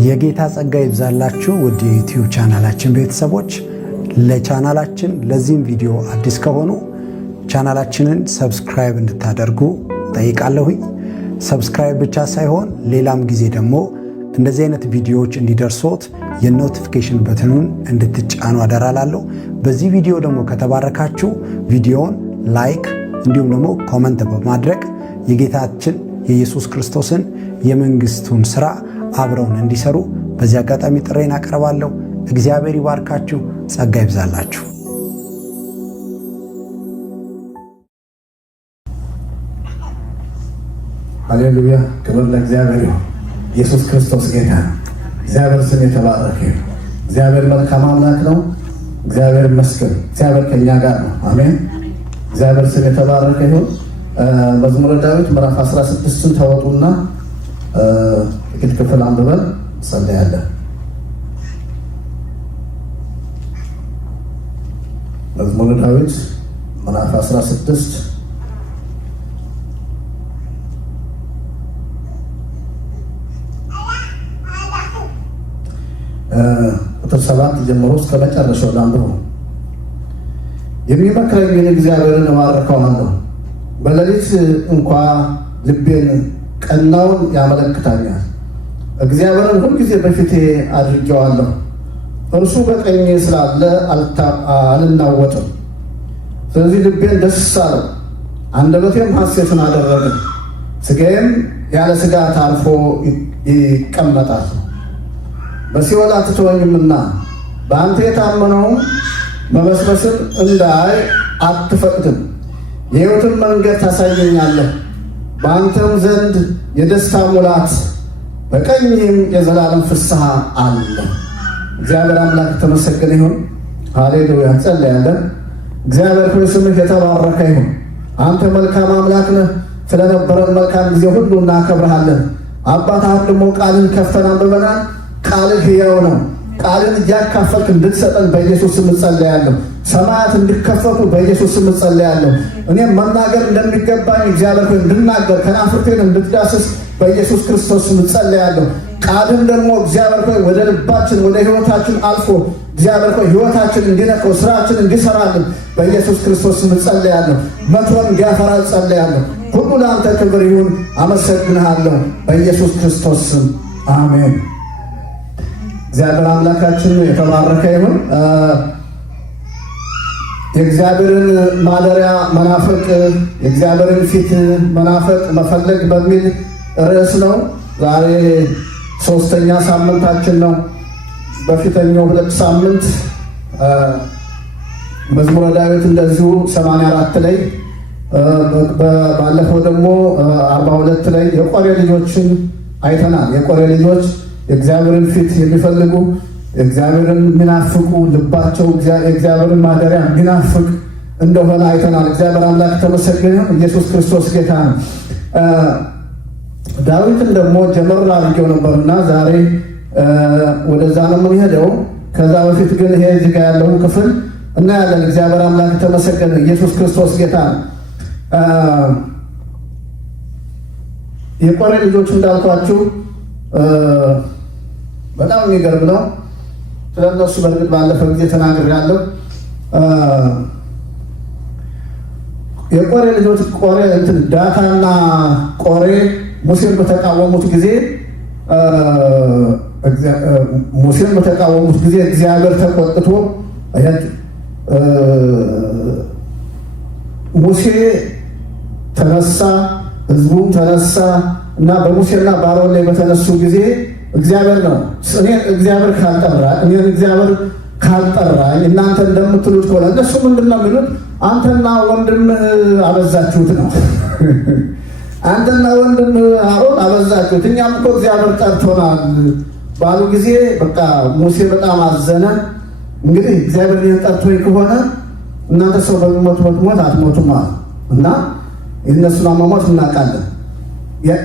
የጌታ ጸጋ ይብዛላችሁ ውድ የዩቲዩብ ቻናላችን ቤተሰቦች። ለቻናላችን ለዚህም ቪዲዮ አዲስ ከሆኑ ቻናላችንን ሰብስክራይብ እንድታደርጉ ጠይቃለሁኝ። ሰብስክራይብ ብቻ ሳይሆን ሌላም ጊዜ ደግሞ እንደዚህ አይነት ቪዲዮዎች እንዲደርሶት የኖቲፊኬሽን በትኑን እንድትጫኑ አደራላለሁ። በዚህ ቪዲዮ ደግሞ ከተባረካችሁ ቪዲዮውን ላይክ እንዲሁም ደግሞ ኮመንት በማድረግ የጌታችን የኢየሱስ ክርስቶስን የመንግስቱን ሥራ አብረውን እንዲሰሩ በዚህ አጋጣሚ ጥሬን አቀርባለሁ። እግዚአብሔር ይባርካችሁ፣ ጸጋ ይብዛላችሁ። ሃሌሉያ! ክብር ለእግዚአብሔር ይሁን። ኢየሱስ ክርስቶስ ጌታ ነው። እግዚአብሔር ስም የተባረከ ይሁን። እግዚአብሔር መልካም አምላክ ነው። እግዚአብሔር ይመስገን። እግዚአብሔር ከኛ ጋር ነው። አሜን። እግዚአብሔር ስም የተባረከ ይሁን። መዝሙረ ዳዊት ምዕራፍ 16ን ታወጡና ጥቂት ክፍል አንብበን እንጸልያለን። መዝሙረ ዳዊት ምዕራፍ 16 ቁጥር 7 ጀምሮ እስከ መጨረሻው አንብቡ። የሚመክረኝን እግዚአብሔርን እባርከዋለሁ። በሌሊት እንኳ ልቤን ቀናውን ያመለክታኛል። እግዚአብሔርን ሁልጊዜ በፊቴ አድርጌዋለሁ። እርሱ በቀኜ ስላለ አልናወጥም። ስለዚህ ልቤን ደስ አለው፣ አንደበቴም ሐሴትን አደረገ። ሥጋዬም ያለ ስጋት አርፎ ይቀመጣል። በሲኦል አትተወኝምና በአንተ የታመነውም መበስበስን እንዳይ አትፈቅድም። የሕይወትን መንገድ ታሳየኛለህ። በአንተም ዘንድ የደስታ ሙላት፣ በቀኝም የዘላለም ፍስሐ አለ። እግዚአብሔር አምላክ የተመሰገነ ይሁን። ሃሌሉያ! እንጸልያለን። እግዚአብሔር ሆይ ስምህ የተባረከ ይሁን። አንተ መልካም አምላክ ነህ። ስለነበረን መልካም ጊዜ ሁሉ እናከብረሃለን። አባታችን ደግሞ ቃልን ከፍተን አንብበናል። ቃልህ ሕያው ነው። ቃልን እያካፈልክ እንድትሰጠን በኢየሱስ ስም እጸልያለሁ። ሰማያት እንዲከፈቱ በኢየሱስ ስም እጸልያለሁ። እኔም መናገር እንደሚገባኝ እግዚአብሔር ሆይ እንድናገር ከናፍርቴን እንድትዳስስ በኢየሱስ ክርስቶስ ስም እጸልያለሁ። ቃልም ደግሞ እግዚአብሔር ሆይ ወደ ልባችን ወደ ሕይወታችን አልፎ እግዚአብሔር ሆይ ሕይወታችን እንዲነካው ስራችን እንዲሰራልን በኢየሱስ ክርስቶስ ስም እጸልያለሁ። መቶን እንዲያፈራ እጸልያለሁ። ሁሉ ለአንተ ክብር ይሁን። አመሰግንሃለሁ በኢየሱስ ክርስቶስ ስም አሜን። እግዚአብሔር አምላካችን የተባረከ ይሁን። የእግዚአብሔርን ማደሪያ መናፈቅ፣ የእግዚአብሔርን ፊት መናፈቅ መፈለግ በሚል ርዕስ ነው። ዛሬ 3ኛ ሳምንታችን ነው። በፊተኛው 2 ሳምንት መዝሙረ ዳዊት እንደዚሁ 84 ላይ ባለፈው ደግሞ 42 ላይ የቆሬ ልጆችን አይተናል። የቆሬ ልጆች የእግዚአብሔርን ፊት የሚፈልጉ እግዚአብሔርን የሚናፍቁ ልባቸው የእግዚአብሔርን ማደሪያ የሚናፍቅ እንደሆነ አይተናል። እግዚአብሔር አምላክ ተመሰገነ። ኢየሱስ ክርስቶስ ጌታ ነው። ዳዊትን ደግሞ ጀመር አድርጌው ነበርና ዛሬ ወደዛ ነው የምንሄደው። ከዛ በፊት ግን ይሄ እዚህ ጋር ያለውን ክፍል እናያለን። እግዚአብሔር አምላክ ተመሰገነ። ኢየሱስ ክርስቶስ ጌታ ነው። የቆሬ ልጆች እንዳልኳችሁ በጣም የሚገርም ነው። ስለነሱ በእርግጥ ባለፈው ጊዜ ተናግሬያለሁ። የቆሬ ልጆች ዳታና ቆሬ ሙሴን በተቃወሙት ጊዜ እግዚአብሔር ተቆጥቶ ሙሴ ተነሳ፣ ህዝቡም ተነሳ እና በሙሴና በአሮን ላይ በተነሱ ጊዜ እግዚአብሔር ነው እግዚአብሔር ካልጠራኝ እናንተ እንደምትሉት ከሆነ እነሱ ምንድን ነው የሚሉት? አንተና ወንድምህ አበዛችሁት ነው። አንተና ወንድምህ አሮን አበዛችሁት፣ እኛም እኮ እግዚአብሔር ጠርቶናል ባሉ ጊዜ በቃ ሙሴ በጣም አዘነ። እንግዲህ እግዚአብሔር ይህን ጠርቶኝ ከሆነ እናንተ ሰው በሚሞት ሞት አትሞቱም አለ እና የእነሱን አሟሟት እናውቃለን።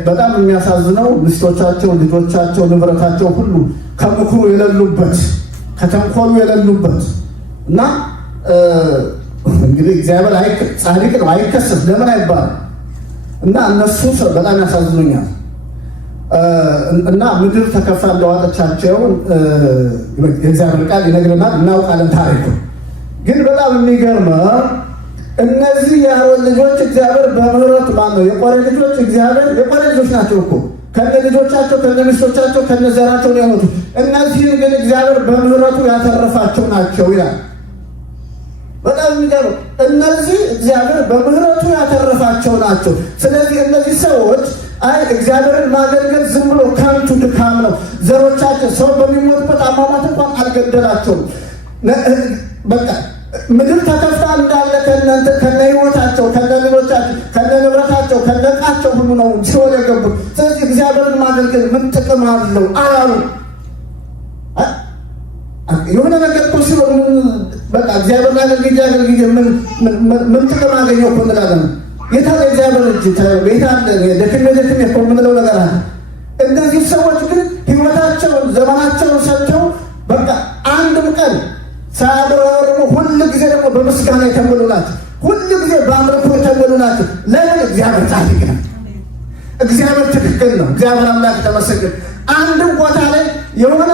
በጣም የሚያሳዝነው ሚስቶቻቸው፣ ልጆቻቸው፣ ንብረታቸው ሁሉ ከምክሩ የሌሉበት ከተንኮሉ የሌሉበት እና እንግዲህ እግዚአብሔር ጻድቅ ነው አይከሰስ ለምን አይባልም እና እነሱ በጣም ያሳዝኑኛል። እና ምድር ተከፍታ እንደዋጠቻቸው የእግዚአብሔር ቃል ይነግረናል። እናውቃለን ታሪኩ። ግን በጣም የሚገርመው እነዚህ የአሮን ልጆች እግዚአብሔር በምህረት ማነው የቆሬ ልጆች እግዚአብሔር የቆሬ ልጆች ናቸው እኮ ከነ ልጆቻቸው ከነ ሚስቶቻቸው ከነ ዘራቸው ነው የሞቱት። እነዚህን ግን እግዚአብሔር በምህረቱ ያተረፋቸው ናቸው ይላል። በጣም የሚገርመው እነዚህ እግዚአብሔር በምህረቱ ያተረፋቸው ናቸው። ስለዚህ እነዚህ ሰዎች አይ እግዚአብሔርን ማገልገል ዝም ብሎ ከንቱ ድካም ነው። ዘሮቻቸው ሰው በሚሞትበት አሟሟት እንኳን አልገደላቸውም። በቃ ምድር ተከፍታ እንዳለ ከነ ሕይወታቸው ከነ ልጆቻቸው ከነ ንብረታቸው ከነ ዕቃቸው ሁሉ ነው ሲኦል የገቡት። ስለዚህ እግዚአብሔርን ማገልገል ምን ጥቅም አለው አላሉ። የሆነ ነገር እኮ ሲሆን በቃ እግዚአብሔርን አገልግዬ ምን ጥቅም አገኘው እኮ እንላለን። የታለ እግዚአብሔር እጅ ቤታለ ደክሜ እኮ የምንለው ነገር አለ። እነዚህ ሰዎች ግን ሕይወታቸውን ዘመናቸውን ሰጥተው በቃ አንድም ቀን ሳያበረሩ ሁል ጊዜ ደግሞ በምስጋና የተሞሉ ናቸው። ሁል ጊዜ በአምልኮ የተሞሉ ናቸው። ለምን? እግዚአብሔር ጻድቅ ነው። እግዚአብሔር ትክክል ነው። እግዚአብሔር አምላክ ተመሰገነ። አንድም ቦታ ላይ የሆነ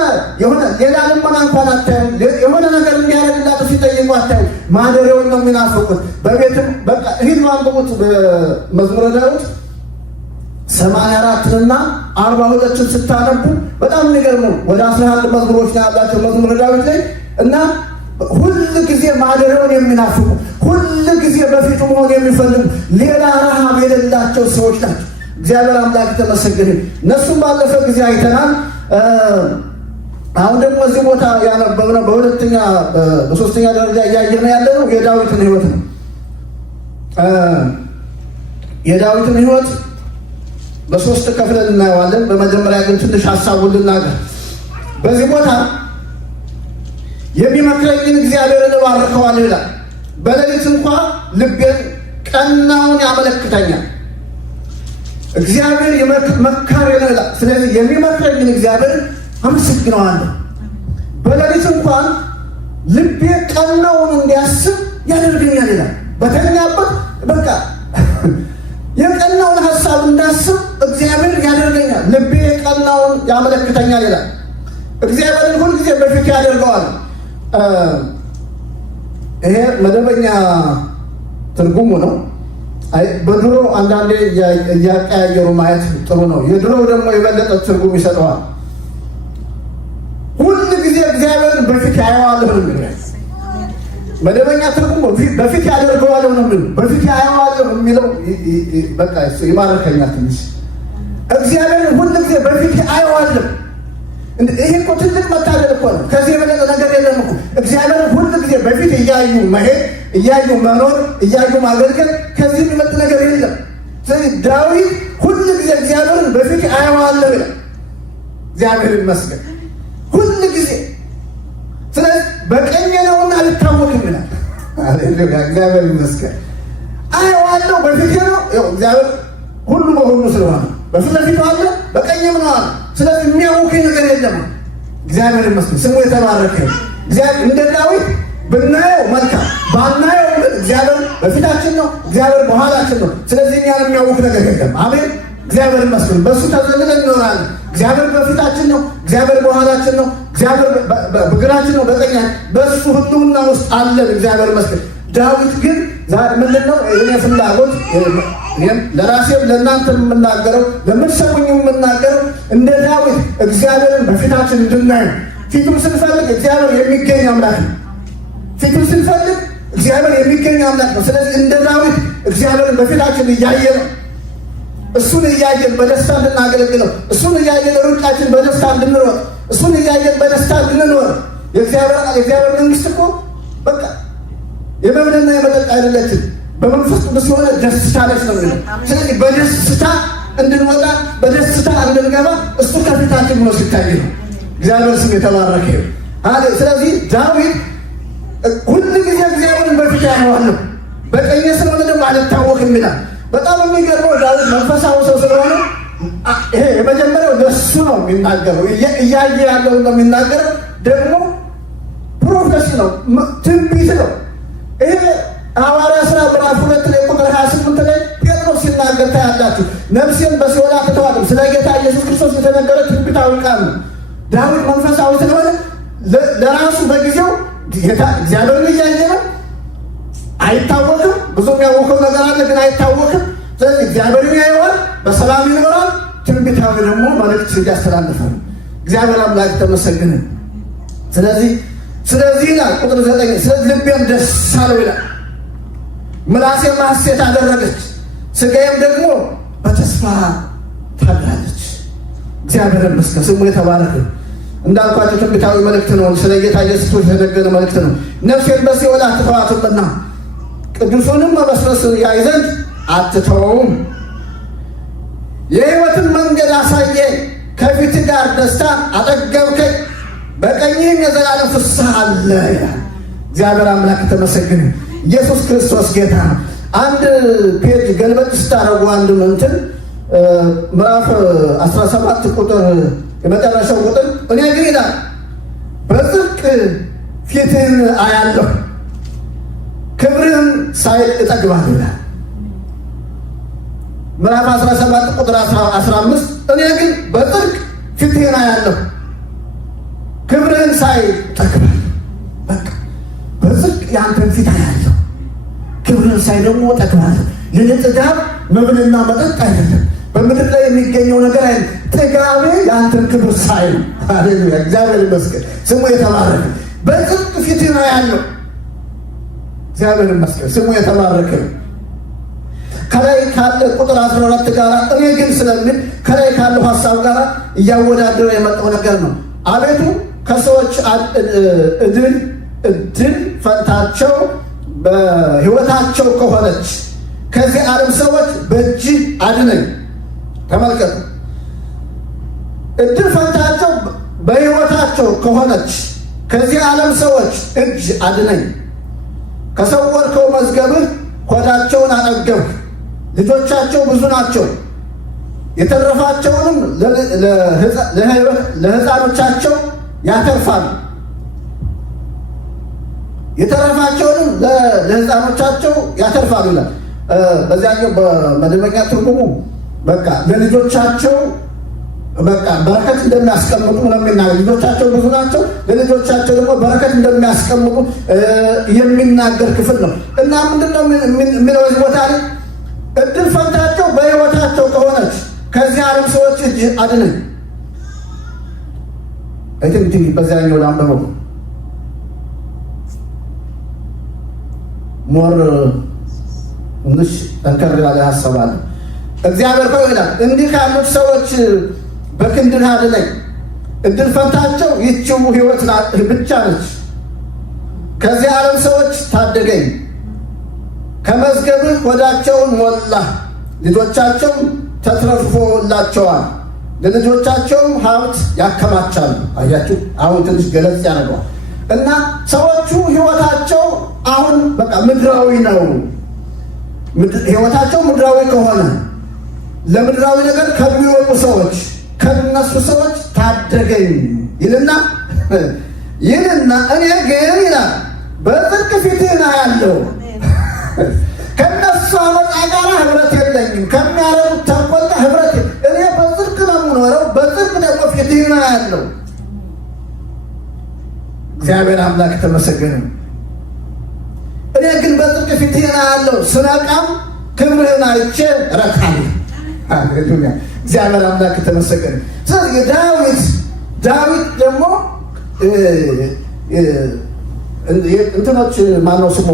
ሌላ ልመና እንኳን አታዩም። የሆነ ነገር እንዲያደርግላቸው ሲጠይቁ አታዩም። ማደሪያውን ነው የሚናፍቁት። በቤትም በቃ ይህን አንብቡት። በመዝሙረ ዳዊት 84 እና 42 ስታነቡ በጣም የሚገርመው ወደ 11 መዝሙሮች ነው ያላቸው መዝሙረ ዳዊት ላይ እና ሁል ጊዜ ማደሪያውን የሚናፍቁ ሁል ጊዜ በፊቱ መሆን የሚፈልጉ ሌላ ረሃብ የሌላቸው ሰዎች ናቸው። እግዚአብሔር አምላክ ተመሰገነ። እነሱም ባለፈ ጊዜ አይተናል። አሁን ደግሞ እዚህ ቦታ ያነበብነው በሶስተኛ ደረጃ እያየነው ያለነው የዳዊትን ሕይወት ነው። የዳዊትን ሕይወት በሶስት ከፍለን እናየዋለን። በመጀመሪያ ግን ትንሽ ሀሳቡን ልናገር። በዚህ ቦታ የሚመክረኝን እግዚአብሔርን እባርከዋለሁ ይላል። በሌሊት እንኳ ልቤን ቀናውን ያመለክተኛል። እግዚአብሔር መካሪ ነው ይላል። ስለዚህ የሚመክረኝን እግዚአብሔር አመሰግነዋለሁ። በሌሊት እንኳን ልቤ ቀናውን እንዲያስብ ያደርገኛል ይላል። በተኛበት በቃ የቀናውን ሀሳብ እንዳስብ እግዚአብሔር ያደርገኛል። ልቤ የቀናውን ያመለክተኛል ይላል። እግዚአብሔርን ሁልጊዜ በፊት ያደርገዋል። ይሄ መደበኛ ትርጉሙ ነው። በድሮ አንዳንዴ እያቀያየሩ ማየት ጥሩ ነው። የድሮው ደግሞ የበለጠ ትርጉም ይሰጠዋል። ሁል ጊዜ እግዚአብሔርን በፊት ያየዋለሁ ነው። መደበኛ ትርጉሙ በፊት ያደርገዋለሁ ነው። በፊት ያየዋለሁ የሚለው በቃ ይማርከኛል ትንሽ። እግዚአብሔርን ሁል ጊዜ በፊት አየዋለሁ። ይሄ እኮ ትልቅ መታደል እኮ ነው። ከዚህ የበለጠ ነገር የለም እኮ። እግዚአብሔርን ሁል ጊዜ በፊት እያዩ መሄድ፣ እያዩ መኖር፣ እያዩ ማገልገል ከዚህ የሚመጥ ነገር የለም። ስለዚህ ዳዊት ሁል ጊዜ እግዚአብሔርን በፊት አየዋለሁ ይላል። እግዚአብሔር ይመስገን ሁል ጊዜ። ስለዚህ በቀኝ ነውና አልታወክም ይላል። ሃሌሉያ እግዚአብሔር ይመስገን። አየዋለሁ በፊት ነው። እግዚአብሔር ሁሉ በሁሉ ስለሆነ በፊት ለፊቱ አለ፣ በቀኝም ነው አለ። ስለዚህ የሚያውከኝ ነገር የለም። እግዚአብሔር ይመስገን ስሙ የተባረከ። እግዚአብሔር እንደ ዳዊት ብናየው መልካም፣ ባናየው ግን እግዚአብሔር በፊታችን ነው፣ እግዚአብሔር በኋላችን ነው። ስለዚህ እኛን የሚያውክ ነገር የለም። አሜን እግዚአብሔር ይመስገን። በእሱ ተዘልለን እንኖራለን። እግዚአብሔር በፊታችን ነው፣ እግዚአብሔር በኋላችን ነው፣ እግዚአብሔር በግራችን ነው፣ በቀኛችን በእሱ ህልውና ውስጥ አለን። እግዚአብሔር ይመስገን። ዳዊት ግን ዛሬ ምንድን ነው የእኔ ፍላጎት ለራሴም ለእናንተ የምናገረው ለምትሰሙኝ የምናገረው እንደ ዳዊት እግዚአብሔርን በፊታችን እንድናየው። ፊቱም ስንፈልግ እግዚአብሔር የሚገኝ አምላክ ነው። ፊቱም ስንፈልግ እግዚአብሔር የሚገኝ አምላክ ነው። ስለዚህ እንደ ዳዊት እግዚአብሔርን በፊታችን እያየን እሱን እያየን በደስታ እንድናገለግለው፣ እሱን እያየን ሩጫችን በደስታ እንድንሮጥ፣ እሱን እያየን በደስታ እንድንኖር። የእግዚአብሔር መንግስት እኮ በቃ የመብልና የመጠጥ አይደለችም፣ በመንፈስ ቅዱስ የሆነ ደስታ ነች ነው የሚለው። ስለዚህ በደስታ እንድንወጣ በደስታ እንድንገባ እሱ ከፊታችን ብሎ ሲታይ ነው። እግዚአብሔር ስም የተባረከ ይሁን። ስለዚህ ዳዊት ሁል ጊዜ እግዚአብሔርን በፊት ያየዋለሁ፣ በቀኝ ስለሆነ ደግሞ አልታወክም ይላል። በጣም የሚገርመው ዳዊት መንፈሳዊ ሰው ስለሆነ ይሄ የመጀመሪያው ለሱ ነው የሚናገረው፣ እያየ ያለው ነው የሚናገረው። ደግሞ ፕሮፌሲ ነው፣ ትንቢት ነው። ይሄ ሐዋርያ ሥራ ምዕራፍ 2 ላይ ቁጥር 28 ላይ ጴጥሮስ ሲናገር ታያላችሁ። ነፍሴን በሲኦል አትተዋትም። ስለ ጌታ ኢየሱስ ክርስቶስ የተነገረ ትንቢታዊ ቃል ነው። ዳዊት መንፈሳዊ ስለሆነ ለራሱ በጊዜው ጌታ እግዚአብሔርን እያየ ነው። አይታወቅም። ብዙ የሚያውቀው ነገር አለ፣ ግን አይታወቅም። ስለዚህ እግዚአብሔርን ያየዋል፣ በሰላም ይኖራል። ትንቢታዊ ደግሞ መልእክት እያስተላለፈ ነው። እግዚአብሔር አምላክ ተመሰገነ። ስለዚህ ይላል ቁጥር 9 ስለዚህ ልቤም ደስ አለው ይላል፣ ምላሴም ሐሴት አደረገች፣ ሥጋዬም ደግሞ በተስፋ ታድራለች። እግዚአብሔር ይመስገን፣ ስሙ የተባረከ። እንዳልኳቸው ትንቢታዊ መልእክት ነው። ስለ ጌታ ኢየሱስ የተነገረ መልእክት ነው። ነፍሴን በሲኦል አትተዋትምና ቅዱሱንም መበስበስ ያይ ዘንድ አትተወውም። የሕይወትን መንገድ አሳየ፣ ከፊት ጋር ደስታ አጠገብከኝ፣ በቀኝህም የዘላለም ፍስሐ አለ ይላል። እግዚአብሔር አምላክ ተመሰግን። ኢየሱስ ክርስቶስ ጌታ ነው። አንድ ፔጅ ገልበጥ ስታደርጉ አንድ እንትን ምዕራፍ 17 ቁጥር የመጨረሻው ቁጥር እኔ ግን ይላል በጽድቅ ፊትህን አያለሁ ክብርህን ሳይ እጠግባለሁ ይላል። ምዕራፍ 17 ቁጥር 15 እኔ ግን በጽድቅ ፊትህን አያለሁ ክብርህን ሳይ እጠግባለሁ። በቃ በጽድቅ የአንተን ፊት አያለሁ ክብርህን ሳይ ደግሞ እጠግባለሁ። ለጥጋብ መብልና መጠጥ አይደለም፣ በምድር ላይ የሚገኘው ነገር አይደለም። ጥጋቤ የአንተን ክብር ሳይ ነው። ሃሌሉያ! እግዚአብሔር ይመስገን፣ ስሙ የተባረከ። በጽድቅ ፊትህን አያለሁ። እግዚአብሔር ይመስገን፣ ስሙ የተባረከ። ከላይ ካለ ቁጥር 14 ጋር እኔ ግን ስለሚል ከላይ ካለው ሀሳብ ጋር እያወዳደረ የመጣው ነገር ነው። አቤቱ ከሰዎች እድል ፈንታቸው በሕይወታቸው ከሆነች ከዚህ ዓለም ሰዎች በእጅ አድነኝ። ተመልከቱ፣ እድል ፈንታቸው በሕይወታቸው ከሆነች ከዚህ ዓለም ሰዎች እጅ አድነኝ። ከሰወርከው መዝገብህ ሆዳቸውን አጠገብህ። ልጆቻቸው ብዙ ናቸው፣ የተረፋቸውንም ለሕፃኖቻቸው ያተርፋሉ። የተረፋቸውንም ለሕፃኖቻቸው ያተርፋሉ ይላል። በዚያኛው በመደበኛ ትርጉሙ በቃ ለልጆቻቸው በቃ በረከት እንደሚያስቀምጡ ነው የሚናገር። ልጆቻቸው ብዙ ናቸው፣ ለልጆቻቸው ደግሞ በረከት እንደሚያስቀምጡ የሚናገር ክፍል ነው። እና ምንድነው የሚለው እዚህ ቦታ ላይ እድል ፈንታቸው በሕይወታቸው ከሆነች ከዚህ ዓለም ሰዎች እጅ አድነኝ። አይተንቲኝ በዚያኛው ላንበበው ሞር እንሽ ጠንከር ያለ ሀሳብ አለ። እግዚአብሔር ሆይ ይላል እንዲህ ካሉት ሰዎች በክንድህ አድነኝ። እድል ፈንታቸው ይህችው ሕይወት ብቻ ነች። ከዚህ ዓለም ሰዎች ታደገኝ። ከመዝገብህ ሆዳቸውን ሞላ፣ ልጆቻቸውም ተትረፍርፎላቸዋል፣ ለልጆቻቸውም ሀብት ያከማቻሉ። አያችሁ፣ አሁን ትንሽ ገለጽ ያደርገዋል። እና ሰዎቹ ሕይወታቸው አሁን በቃ ምድራዊ ነው። ሕይወታቸው ምድራዊ ከሆነ ለምድራዊ ነገር ከሚወጡ ሰዎች ከነሱ ሰዎች ታደገኝ ይልና እኔ ግን ይላል በጽድቅ ፊትህን አያለሁ። ከነሱ አመፃ ጋር ህብረት የለኝም፣ ከሚያረጉት ተንኮል ጋር ህብረት እኔ በጽድቅ ነው የምኖረው፣ በጽድቅ ደግሞ ፊትህን አያለሁ። እግዚአብሔር አምላክ ተመሰገነ። እኔ ግን በጽድቅ ፊትህን አያለሁ፣ ስነቃም ክብርህን አይቼ እረካለሁ። ሃሌሉያ! እግዚአብሔር አምላክ ተመሰገነ። ስለዚህ ዳዊት ደግሞ እንትኖች ማነው ስሙ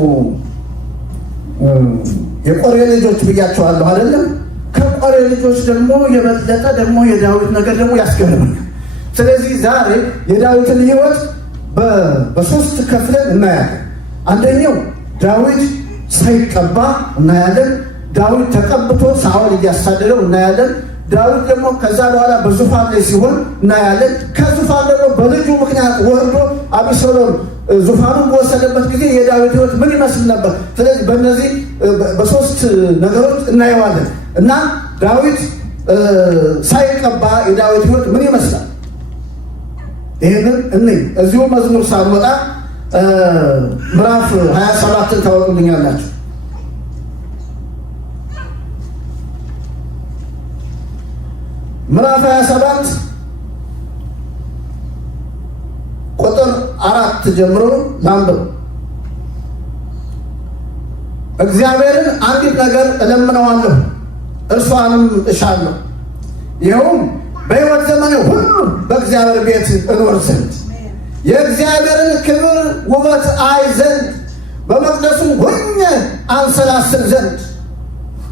የቆሬ ልጆች ብያቸዋለሁ አይደለም? ከቆሬ ልጆች ደግሞ የበለጠ ደግሞ የዳዊት ነገር ደግሞ ያስገርመኛል። ስለዚህ ዛሬ የዳዊትን ሕይወት በሶስት ከፍለን እናያለን። አንደኛው ዳዊት ሳይቀባ እናያለን። ዳዊት ተቀብቶ ሳኦል እያሳደደው እናያለን። ዳዊት ደግሞ ከዛ በኋላ በዙፋን ላይ ሲሆን እናያለን። ከዙፋን ደግሞ በልጁ ምክንያት ወርዶ አቤሴሎም ዙፋኑን በወሰደበት ጊዜ የዳዊት ሕይወት ምን ይመስል ነበር? ስለዚህ በእነዚህ በሶስት ነገሮች እናየዋለን እና ዳዊት ሳይቀባ የዳዊት ሕይወት ምን ይመስላል? ይህንን እንይ። እዚሁ መዝሙር ሳንወጣ ምዕራፍ 27ን ታወቁልኛላችሁ። ምዕራፍ 27 ቁጥር 4 ጀምሮ ላንብብ። እግዚአብሔርን አንዲት ነገር እለምነዋለሁ፣ እርሷንም እሻለሁ፣ ይኸውም በሕይወት ዘመኔ ሁሉ በእግዚአብሔር ቤት እኖር ዘንድ የእግዚአብሔርን ክብር ውበት አይ ዘንድ በመቅደሱም ሆኜ አንሰላስል ዘንድ።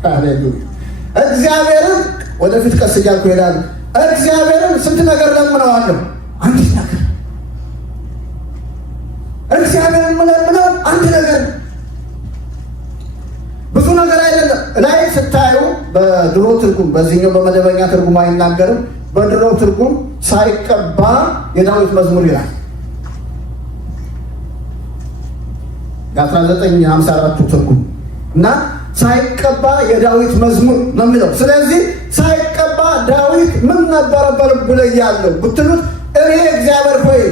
ሃሌሉያ! እግዚአብሔርን ወደፊት ቀስ እያልኩ እሄዳለሁ። እግዚአብሔርን ስንት ነገር ለምነዋለሁ? አንዲት ነገር። እግዚአብሔርን የምለምነው አንድ ነገር፣ ብዙ ነገር አይደለም። ላይ ስታዩ በድሮ ትርጉም፣ በዚህኛው በመደበኛ ትርጉም አይናገርም። በድሮ ትርጉም ሳይቀባ የዳዊት መዝሙር ይላል። የ1954 ትርጉም እና ሳይቀባ የዳዊት መዝሙር ነው የሚለው። ስለዚህ ሳይቀባ ዳዊት ምን ነበረ በልቡ ላይ ያለው ብትሉት፣ እኔ እግዚአብሔር ሆይ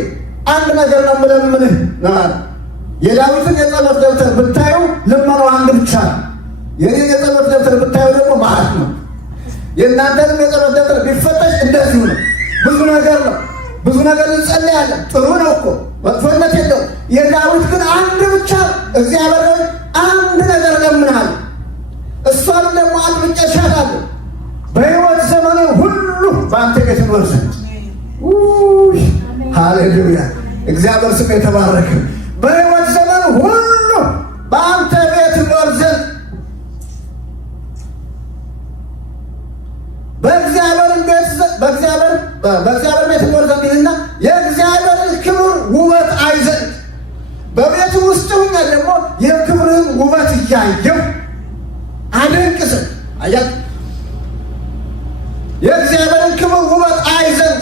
አንድ ነገር ነው የምለምንህ ነው። የዳዊትን የጸሎት ደብተር ብታዩ ልመናው አንድ ብቻ ነው። የኔን የጸሎት ደብተር ብታዩ ደግሞ ማለት ነው። የእናንተንም የጸሎት ደብተር ቢፈተሽ እንደዚሁ ነው። ብዙ ነገር ነው፣ ብዙ ነገር እንጸልያለን። ጥሩ ነው እኮ መጥፎነት የለው። የዳዊት ግን አንድ ብቻ፣ እግዚአብሔር ሆይ አንድ ነገር እለምንሃለሁ፣ እሷን ደግሞ አጥብቄ እሻታለሁ፣ በሕይወት ዘመኔ ሁሉ በአንተ ቤት እኖር ዘንድ። ሃሌሉያ! እግዚአብሔር ስም የተባረከ። በሕይወት ዘመን ሁሉ በአንተ ቤት እኖር ዘንድ በእግዚአብሔር ቤት እኖር ዘንድ ይልና የእግዚአብሔርን ክብር ውበት አይ ዘንድ በቤቱ ውስጥ ሆኜ ደግሞ የክብርህን ውበት እያየሁ አደንቅ ዘንድ። አያት የእግዚአብሔርን ክብር ውበት አይ ዘንድ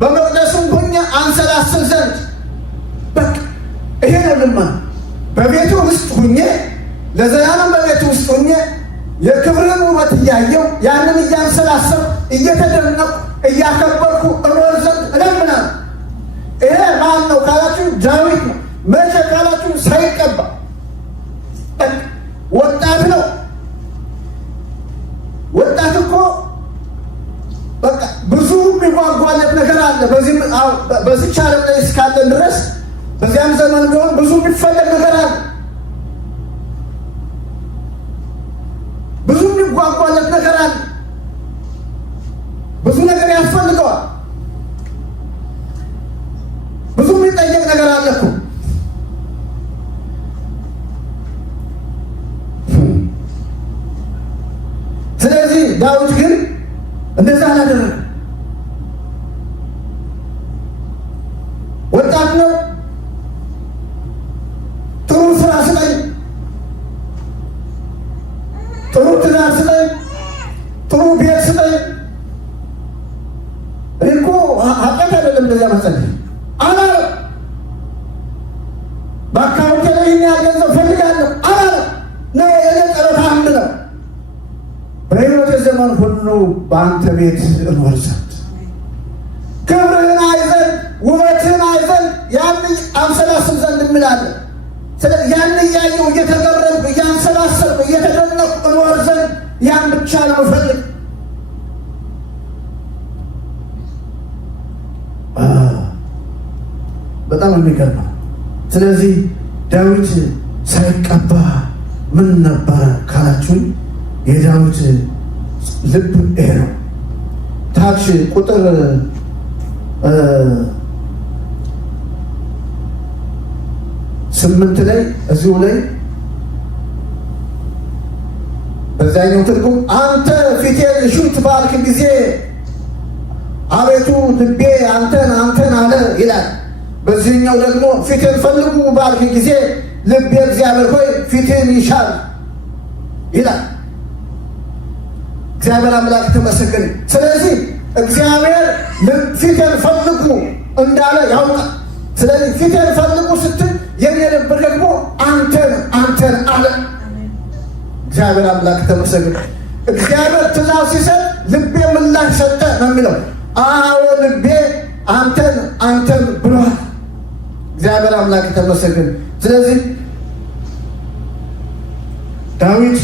በመቅደሱም ሆኜ አንሰላስል ዘንድ። በቃ ይሄ ነው ልመና። በቤቱ ውስጥ ሆኜ ለዘላለም በቤቱ ውስጥ ሆኜ የክብርን ውበት እያየሁ ያንን እያንሰላሰል እየተደነቁ እያከበርኩ እኖር ዘንድ እለምናለሁ። ይሄ ማን ነው ካላችሁ ዳዊት ነው። መቼ ካላችሁ ሳይቀባ ወጣት ነው። ወጣት እኮ በቃ ብዙ የሚጓጓለት ነገር አለ። በዚህች ዓለም ላይ እስካለን ድረስ በዚያም ዘመን ቢሆን ብዙ የሚፈለግ ነገር አለ። ብዙ የሚጓጓለት ነገር አለ። ብዙ ነገር ያስፈልገዋል። ብዙ የሚጠየቅ ነገር አለ እኮ። ስለዚህ ዳዊት ግን እንደዛ አላደረገም። ወጣት ነው። ጥሩ ስራ ስጠኝ፣ ጥሩ ትዳር ስጠኝ፣ ጥሩ ቤት ስጠኝ። እኮ ኃጢአት አይደለም እንደዚያ መጸለይ አላለም። በአካውንቴ ላይ ይህን ያህል ገንዘብ ፈልጋለሁ አላለም። ነው የኔ ጸሎት አንድ ነው፣ በሕይወቴ ዘመን ሁሉ በአንተ ቤት እኖር ዘንድ ክብርህን አይ ዘንድ ውበትህን አይ ዘንድ ያን አንሰላስል ዘንድ እንላለን። ስለዚህ ያን እያየሁ እየተገረምኩ እያንሰላሰልኩ እየተደነቅኩ እኖር ዘንድ ያን ብቻ ነው እፈልግ። በጣም የሚገርም። ስለዚህ ዳዊት ሳይቀባ ምን ነበረ ካላችሁን፣ የዳዊት ልብ ይሄ ነው። ታች ቁጥር 8 ላይ እዚሁ ላይ በዛኛው ትርጉም አንተ ፊቴን እሹት ባልክ ጊዜ አቤቱ ልቤ አንተን አለ ይላል። በዚህኛው ደግሞ ፊቴን ፈልጉ ባልክ ጊዜ ልቤ እግዚአብሔር ሆይ ፊቴን ይሻል ይላል። እግዚአብሔር አምላክ ተመሰገነ። ስለዚህ እግዚአብሔር ፊቴን ፈልጉ እንዳለ ያውቃል። ስለዚህ ፊቴን ፈልጉ ስትል የኔ ልብ ደግሞ አንተን አለ። እግዚአብሔር አምላክ ተመሰገነ። እግዚአብሔር ትእዛዝ ሲሰጥ ልቤ ምላሽ ሰጠ ነው የሚለው። አዎ ልቤ አንተን ብሏል። እግዚአብሔር አምላክ ተመሰገነ። ስለዚህ ዳዊት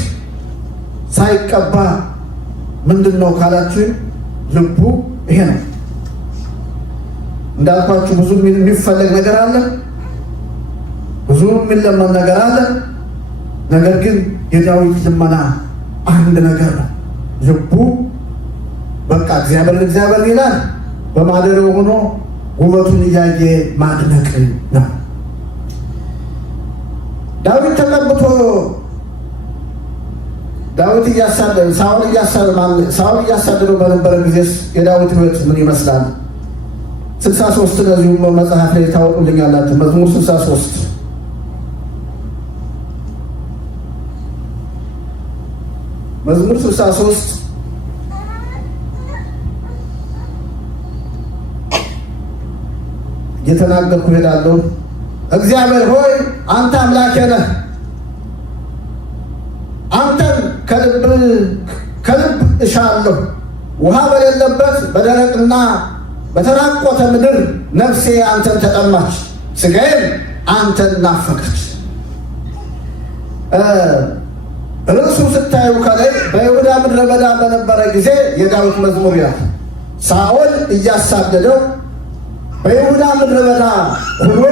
ሳይቀባ ምንድን ነው ካላችሁ ልቡ ይሄ ነው። እንዳልኳችሁ ብዙ የሚፈለግ ነገር አለ፣ ብዙ የሚለመን ነገር አለ። ነገር ግን የዳዊት ልመና አንድ ነገር ነው። ልቡ በቃ እግዚአብሔር ይላል፣ በማደሪያው ሆኖ ውበቱን እያየ ማድነቅ ነው። ዳዊት ተቀብቶ ሳኦል እያሳደደው በነበረ ጊዜ የዳዊት ሕይወት ምን ይመስላል? 63 ለዚሁም መጽሐፍ ላይ ታወቁልኛላችሁ። መዝሙር 63 መዝሙር 63 እየተናገርኩ ሄዳለሁ። እግዚአብሔር ሆይ አንተ አምላኬ ነህ፣ አንተን ከልብ እሻለሁ። ውሃ በሌለበት በደረቅና በተራቆተ ምድር ነፍሴ አንተን ተጠማች፣ ሥጋዬም አንተን ናፈቀች። ርዕሱ ስታዩ ከላይ በይሁዳ ምድረ በዳ በነበረ ጊዜ የዳዊት መዝሙር ያል ሳኦል እያሳደደው በይሁዳ ምድረ በዳ ሆኖ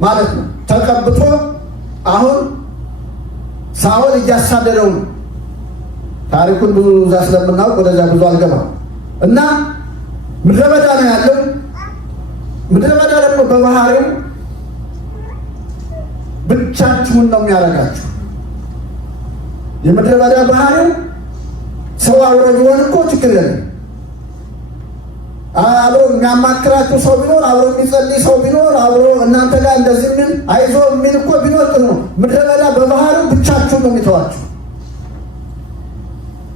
ማለት ነው ተቀብቶ። አሁን ሳኦል እያሳደደው ነው። ታሪኩን ብዙ እዛ ስለምናውቅ ወደዛ ብዙ አልገባም እና ምድረ በዳ ነው ያለው። ምድረ በዳ ደግሞ በባህሪው ብቻችሁን ነው የሚያደርጋችሁ። የምድረ በዳ ባህሪው ሰው አብሮ ቢሆን እኮ ችግር የለም። አብሮ የሚያማክራችሁ ሰው ቢኖር፣ አብሮ የሚጸልይ ሰው ቢኖር፣ አብሮ እናንተ ጋር እንደዚህ ምን አይዞ የሚል እኮ ቢኖር ጥሩ ነው። ምድረ በዳ በባህሪው ብቻችሁን ነው የሚተዋችሁ።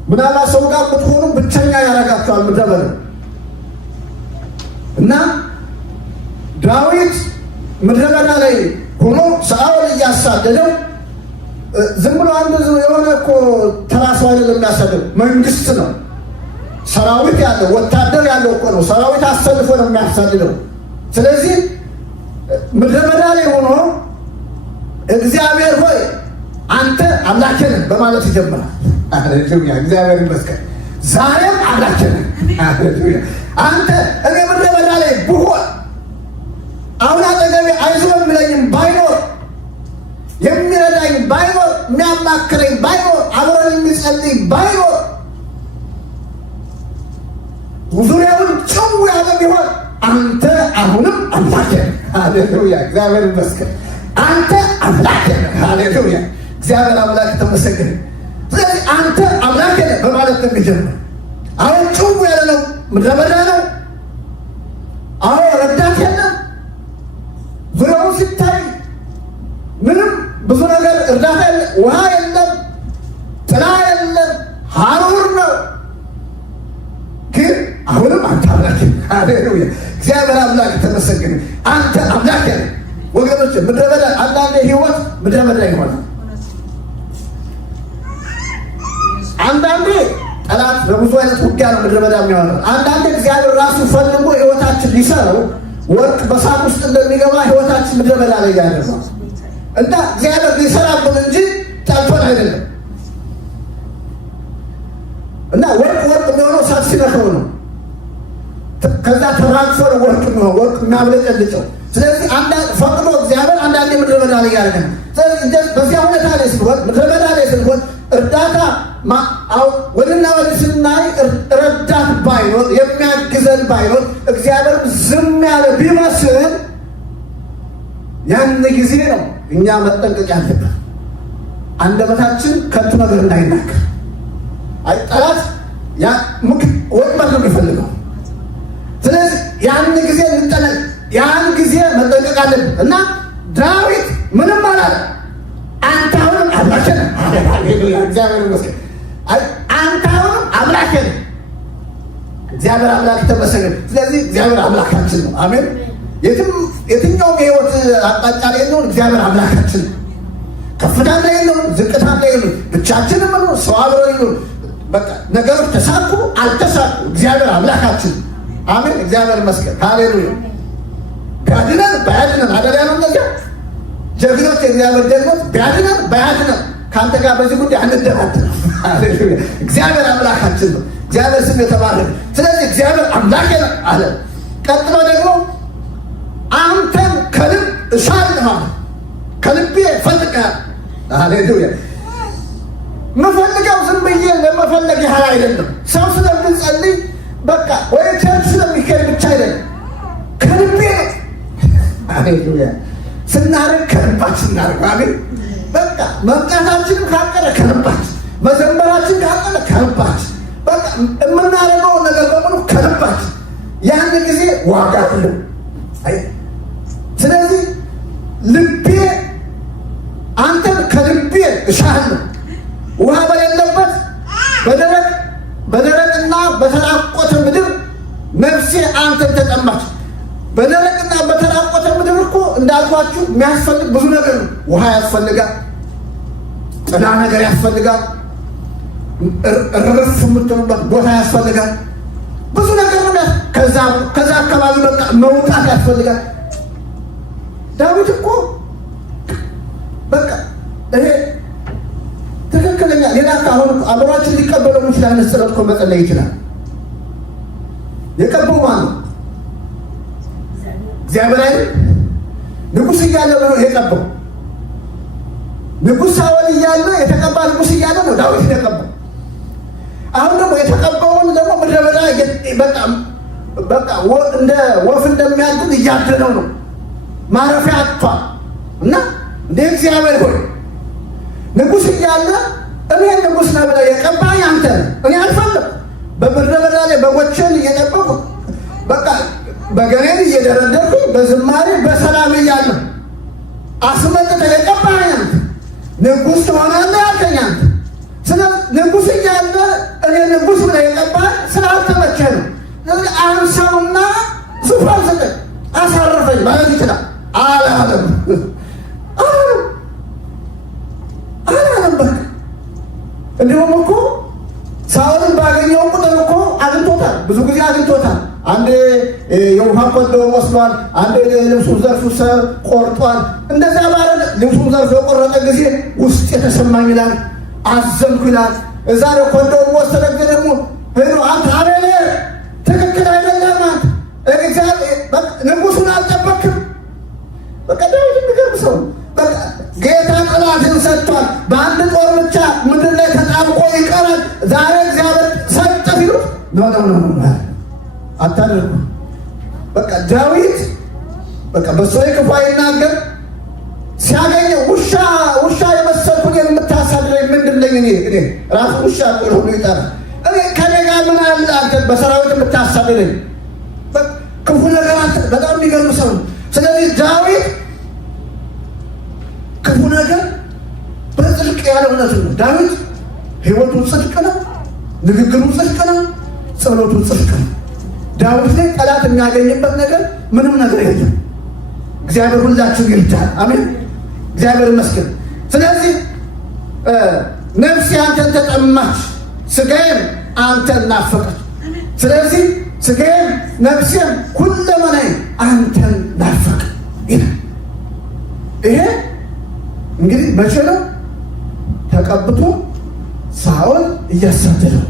ምናልባት ሰው ጋር ብትሆኑ ብቸኛ ያደርጋችኋል ምድረ በዳ እና ዳዊት ምድረ በዳ ላይ ሆኖ ሳኦል እያሳደደው ዝም ብሎ አንድ የሆነ እኮ ተራ ሰው አይደለም የሚያሳደው፣ መንግስት ነው። ሰራዊት ያለው ወታደር ያለው እኮ ነው። ሰራዊት አሰልፎ ነው የሚያሳድደው። ስለዚህ ምድረ በዳ ላይ ሆኖ እግዚአብሔር ሆይ አንተ አምላኬ ነህ በማለት ይጀምራል። ሃሌሉያ! እግዚአብሔር ይመስገን። ዛሬም አምላኬ ነህ። ሃሌሉያ! አንተ እኔ ምድረ በዳ ላይ ብሆን አሁን አጠገቤ አይዞህ የሚለኝም ባይኖር፣ የሚረዳኝ ባይኖር፣ የሚያማክረኝ ባይኖር፣ አብረን የሚጸልይ ባይኖር፣ ዙሪያውን ጭው ያለ ቢሆን አንተ አሁንም አምላኬ ነህ። ሃሌሉያ! እግዚአብሔር ይመስገን። አንተ አምላኬ ነህ። ሃሌሉያ! እግዚአብሔር አምላክ ተመሰገነ። ስለዚህ አንተ አምላኬ ነህ በማለት ነው የሚጀምር። አሁን ጭው ያለ ነው፣ ምድረ በዳ ነው። አዎ ረዳት የለም። ዙሪያውን ሲታይ ምንም ብዙ ነገር እርዳታ የለም፣ ውሃ የለም፣ ጥላ የለም፣ ሐሩር ነው። ግን አሁንም አንተ አምላኬ ነህ። ሃሌሉያ! እግዚአብሔር አምላክ ተመሰገነ። አንተ አምላኬ ነህ። ወገኖች ምድረ በዳ አንዳንዴ ህይወት ምድረ በዳ ይሆናል። አንዳንዴ ጠላት በብዙ አይነት ውጊያ ነው ምድረ በዳ የሚሆነው። አንዳንዴ እግዚአብሔር ራሱ ፈልጎ ህይወታችን ሊሰራው ወርቅ በሳት ውስጥ እንደሚገባ ህይወታችን ምድረ በዳ ላይ ያደርሳል እና እግዚአብሔር ሊሰራብን እንጂ ጠልቶን አይደለም። እና ወርቅ የሚሆነው ሳት ሲነካው ነው። ከዛ ተራግፎ ነው ወርቅ የሚሆነው፣ ወርቅ የሚያብለጨልጨው። ስለዚህ ፈቅዶ እግዚአብሔር አንዳንዴ ምድረ በዳ ላይ ያደርገን። ስለዚህ በዚያ ሁኔታ ላይ ስንሆን፣ ምድረ በዳ ላይ ስንሆን እርዳታ ወደና ወደ ስናይ ረዳት ባይኖር፣ የሚያግዘን ባይኖር፣ እግዚአብሔር ዝም ያለ ቢመስል ያን ጊዜ ነው እኛ መጠንቀቅ ያለብን። አንደበታችን ከንቱ ነገር እንዳይናገር። ጠላት ወጥመድ ነው የሚፈልገው። ስለዚህ ያን ጊዜ ያን ጊዜ መጠንቀቅ አለብን እና ዳዊት ምንም አላለ። አንተ አሁንም አምላኬ ነህ። ሃሌሉያ! እግዚአብሔር ይመስገን። አንተ አሁንም አምላኬ ነህ። እግዚአብሔር አምላክ ተመሰገነ። ስለዚህ እግዚአብሔር አምላካችን ነው። አሜን። የትኛውም የህይወት አቅጣጫ ላይ የለውን እግዚአብሔር አምላካችን ነው። ከፍታም ላይ የለውን፣ ዝቅታም ላይ የለውን፣ ብቻችንም ነው፣ ሰው አብሮ የለውን። በቃ ነገሮች ተሳኩ አልተሳኩ እግዚአብሔር አምላካችን ነው። አሜን። እግዚአብሔር ይመስገን። ሃሌሉያ! ቢያድነን ባያድነን አደራ ያለው ነገር ጀግኖች፣ የእግዚአብሔር ጀግኖች ቢያድነን ባያድነን ከአንተ ጋር በዚህ ጉዳይ አንደራደርም። ሃሌሉያ! እግዚአብሔር አምላካችን ነው። እግዚአብሔር ስም የተባረከ። ስለዚህ እግዚአብሔር አምላኬ ነው አለ። ቀጥሎ ደግሞ አንተን ከልብ እሻለሁ፣ ከልቤ እፈልግሃለሁ። ሃሌሉያ። የምፈልገው ዝም ብዬ ለመፈለግ ያህል አይደለም። ሰው ስለምንጸልይ በቃ ወይ ቸርች ስለሚካሄድ ብቻ አይደለም፣ ከልቤ ነው። ሃሌሉያ። ስናደርግ ከልባችን እናደርግ። አሜን። በቃ መምጣታችንም ካቀረ ከልባችን፣ መዘመራችን ካቀረ ከልባችን፣ በቃ የምናደርገው ነገር በሙሉ ከልባችን፣ ያን ጊዜ ዋጋ ሁሉ። ስለዚህ ልቤ አንተን ከልቤ እሻለሁ። ውሃ በሌለበት በደረቅና በተራቆተ ምድር ነፍሴ አንተን ተጠማች። በደረቅና በተራቆተ ምድር እኮ እንዳልኳችሁ የሚያስፈልግ ብዙ ነገር ነው። ውሃ ያስፈልጋል፣ ጥላ ነገር ያስፈልጋል፣ እርፍ የምትሉበት ቦታ ያስፈልጋል፣ ብዙ ነገር ነው። ከዛ አካባቢ በቃ መውጣት ያስፈልጋል። ዳዊት እኮ በቃ ይሄ ትክክለኛ ሌላ ካሁን አእምሯችን ሊቀበለው የሚችል አይነት ጸሎት እኮ መጸለይ ይችላል። የቀባው ማን ነው? እግዚአብሔር አይደል? ንጉሥ እያለ ነው የቀባው። ንጉሥ ሳኦል እያለ የተቀባ ንጉሥ እያለ ነው ዳዊት የተቀባው። አሁን ደግሞ የተቀባውን ደግሞ ምድረ በዳ በቃ እንደ ወፍ እንደሚያድግ እያደነው ነው። ማረፊያ አጥቷል። እና እንደ እግዚአብሔር ሆይ ንጉሥ እያለ እኔ ንጉሥ ነህ ብለህ የቀባኝ አንተ ነህ። እኔ አልፈለግም። በምድረ በዳ ላይ በጎቼን እየጠበቁ በቃ በገኔን እየደረደርኩኝ በዝማሬ በሰላም እያለሁ አስመጥተህ የቀባኝ አንተ ንጉሥ ትሆናለህ ያልከኝ አንተ። ስለ ንጉሥ እያለ እኔ ንጉሥ ብለህ የቀባኝ ስላልተመቸህ ነው። ስለዚህ አንሳውና ዙፋን ስጠኝ፣ አሳርፈኝ ማለት ይችላል። አላለም በቃ። እንዲሁም እኮ ሳኦልን ባገኘው ቁጥር እኮ አግኝቶታል፣ ብዙ ጊዜ አግኝቶታል። አንዴ የውሃ ቆንጆ ወስዷል፣ አንዴ ልብሱን ዘርፉ ቆርጧል። እንደዛ ባረግ ልብሱን ዘርፎ የቆረጠ ጊዜ ውስጥ የተሰማኝ ይላል፣ አዘንኩ ይላል። እዛ ቆንጆ ወሰደ ጊዜ ደግሞ ሄዶ አንተ አቤኔር ትክክል አይደለም አንተ እግዚአብሔር ንጉሱን አልጠበክም። በቃ ዳዊት የሚገርም ሰው ጌታ ጠላትን ሰጥቷል። በአንድ ጦር ብቻ ምድር ላይ ተጣብቆ ይቀራል። ዛሬ እግዚአብሔር ሰጠ ቢሉት ኖ አታደርጉ። በቃ ዳዊት በቃ በሰው ክፉ አይናገር። ሲያገኘው ውሻ የመሰልኩን የምታሳድረኝ ምንድን ነኝ እኔ ራሱ ውሻ ሁሉ ይጠራል። እኔ ከኔ ጋር ምን አለ አንተ በሰራዊት የምታሳድረኝ? ክፉ ነገር አንተ በጣም የሚገርም ሰው ነው። ስለዚህ ዳዊት ክፉ ነገር በጽድቅ ያለ እውነት ነው። ዳዊት ሕይወቱ ጽድቅ ነው፣ ንግግሩ ጽድቅ ነው፣ ጸሎቱ ጽድቅ ነው። ዳዊት ላይ ጠላት የሚያገኝበት ነገር ምንም ነገር የለም። እግዚአብሔር ሁላችን ይርዳል። አሜን። እግዚአብሔር ይመስገን። ስለዚህ ነፍሴ አንተን ተጠማች፣ ሥጋዬም አንተን ናፈቀች። ስለዚህ ሥጋዬም ነፍሴም ሁለመናዬ አንተን ናፈቀ ይላል። ይሄ እንግዲህ መቼ ነው? ተቀብቶ ሳኦል እያሳደደው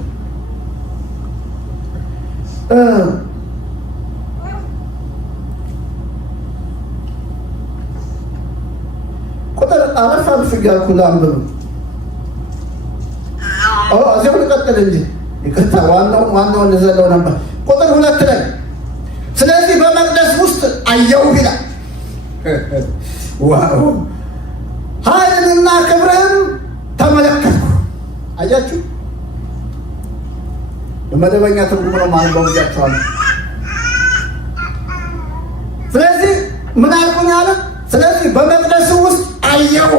ቁጥር አረፍ እያልኩ ላንብብ። እዚያው ልቀጥል እንጂ ይቅርታ፣ ዋናውን ልዘለው ነበር። ቁጥር 2 ላይ ስለዚህ በመቅደስ ውስጥ አየሁ ይላል። ዋው! ኃይልንና ክብርህን ተመለከትኩ። አያችሁ፣ በመደበኛ ትርጉም ነው ማለት ነው ብያቸዋለሁ። ስለዚህ ምን አልኩኝ አለ? ስለዚህ በመቅደስ ውስጥ አየሁ።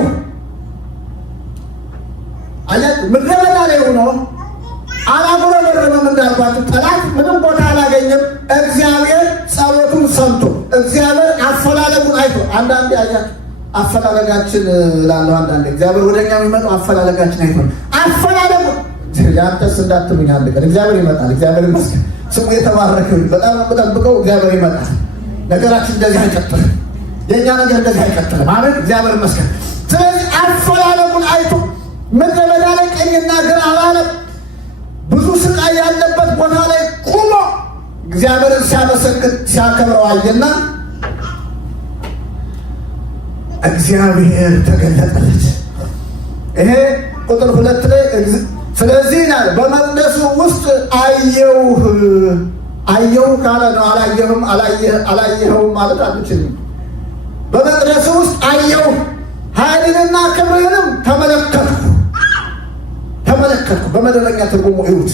አያችሁ፣ ምድረ በዳ ላይ ሆኖ አላጉረመረመም። እንዳልኳችሁ ጠላት ምንም ቦታ አላገኘም። እግዚአብሔር ጸሎቱን ሰምቶ እግዚአብሔር አፈላለጉን አይቶ አንዳንዴ አያችሁ አፈላለጋችን ላለው አንዳንዴ እግዚአብሔር ወደኛ የሚመጣው አፈላለጋችን አይቶ አፈላለጉ ያንተስ እንዳትሉኝ አንድ ቀን እግዚአብሔር ይመጣል። እግዚአብሔር ይመስገን፣ ስሙ የተባረከ። በጣም የምጠብቀው እግዚአብሔር ይመጣል። ነገራችን እንደዚህ አይቀጥልም። የእኛ ነገር እንደዚህ አይቀጥልም። አሜን። እግዚአብሔር ይመስገን። ስለዚህ አፈላለጉን አይቶ ምድረ በዳ ላይ ቀኝና ግራ አላለም። ብዙ ስቃይ ያለበት ቦታ ላይ ቆሞ እግዚአብሔርን ሲያመሰግን ሲያከብረው አየና እግዚአብሔር ተገለጠለት። ይሄ ቁጥር 2 ላይ ስለዚህ ነው በመቅደሱ ውስጥ አየሁ ካለ ነው። አላየኸውም ማለት አንችልም። በመቅደሱ ውስጥ አየሁ ኃይልንና ክብርንም ተመለከትኩ። በመደበኛ ትርጉሙ ይሁት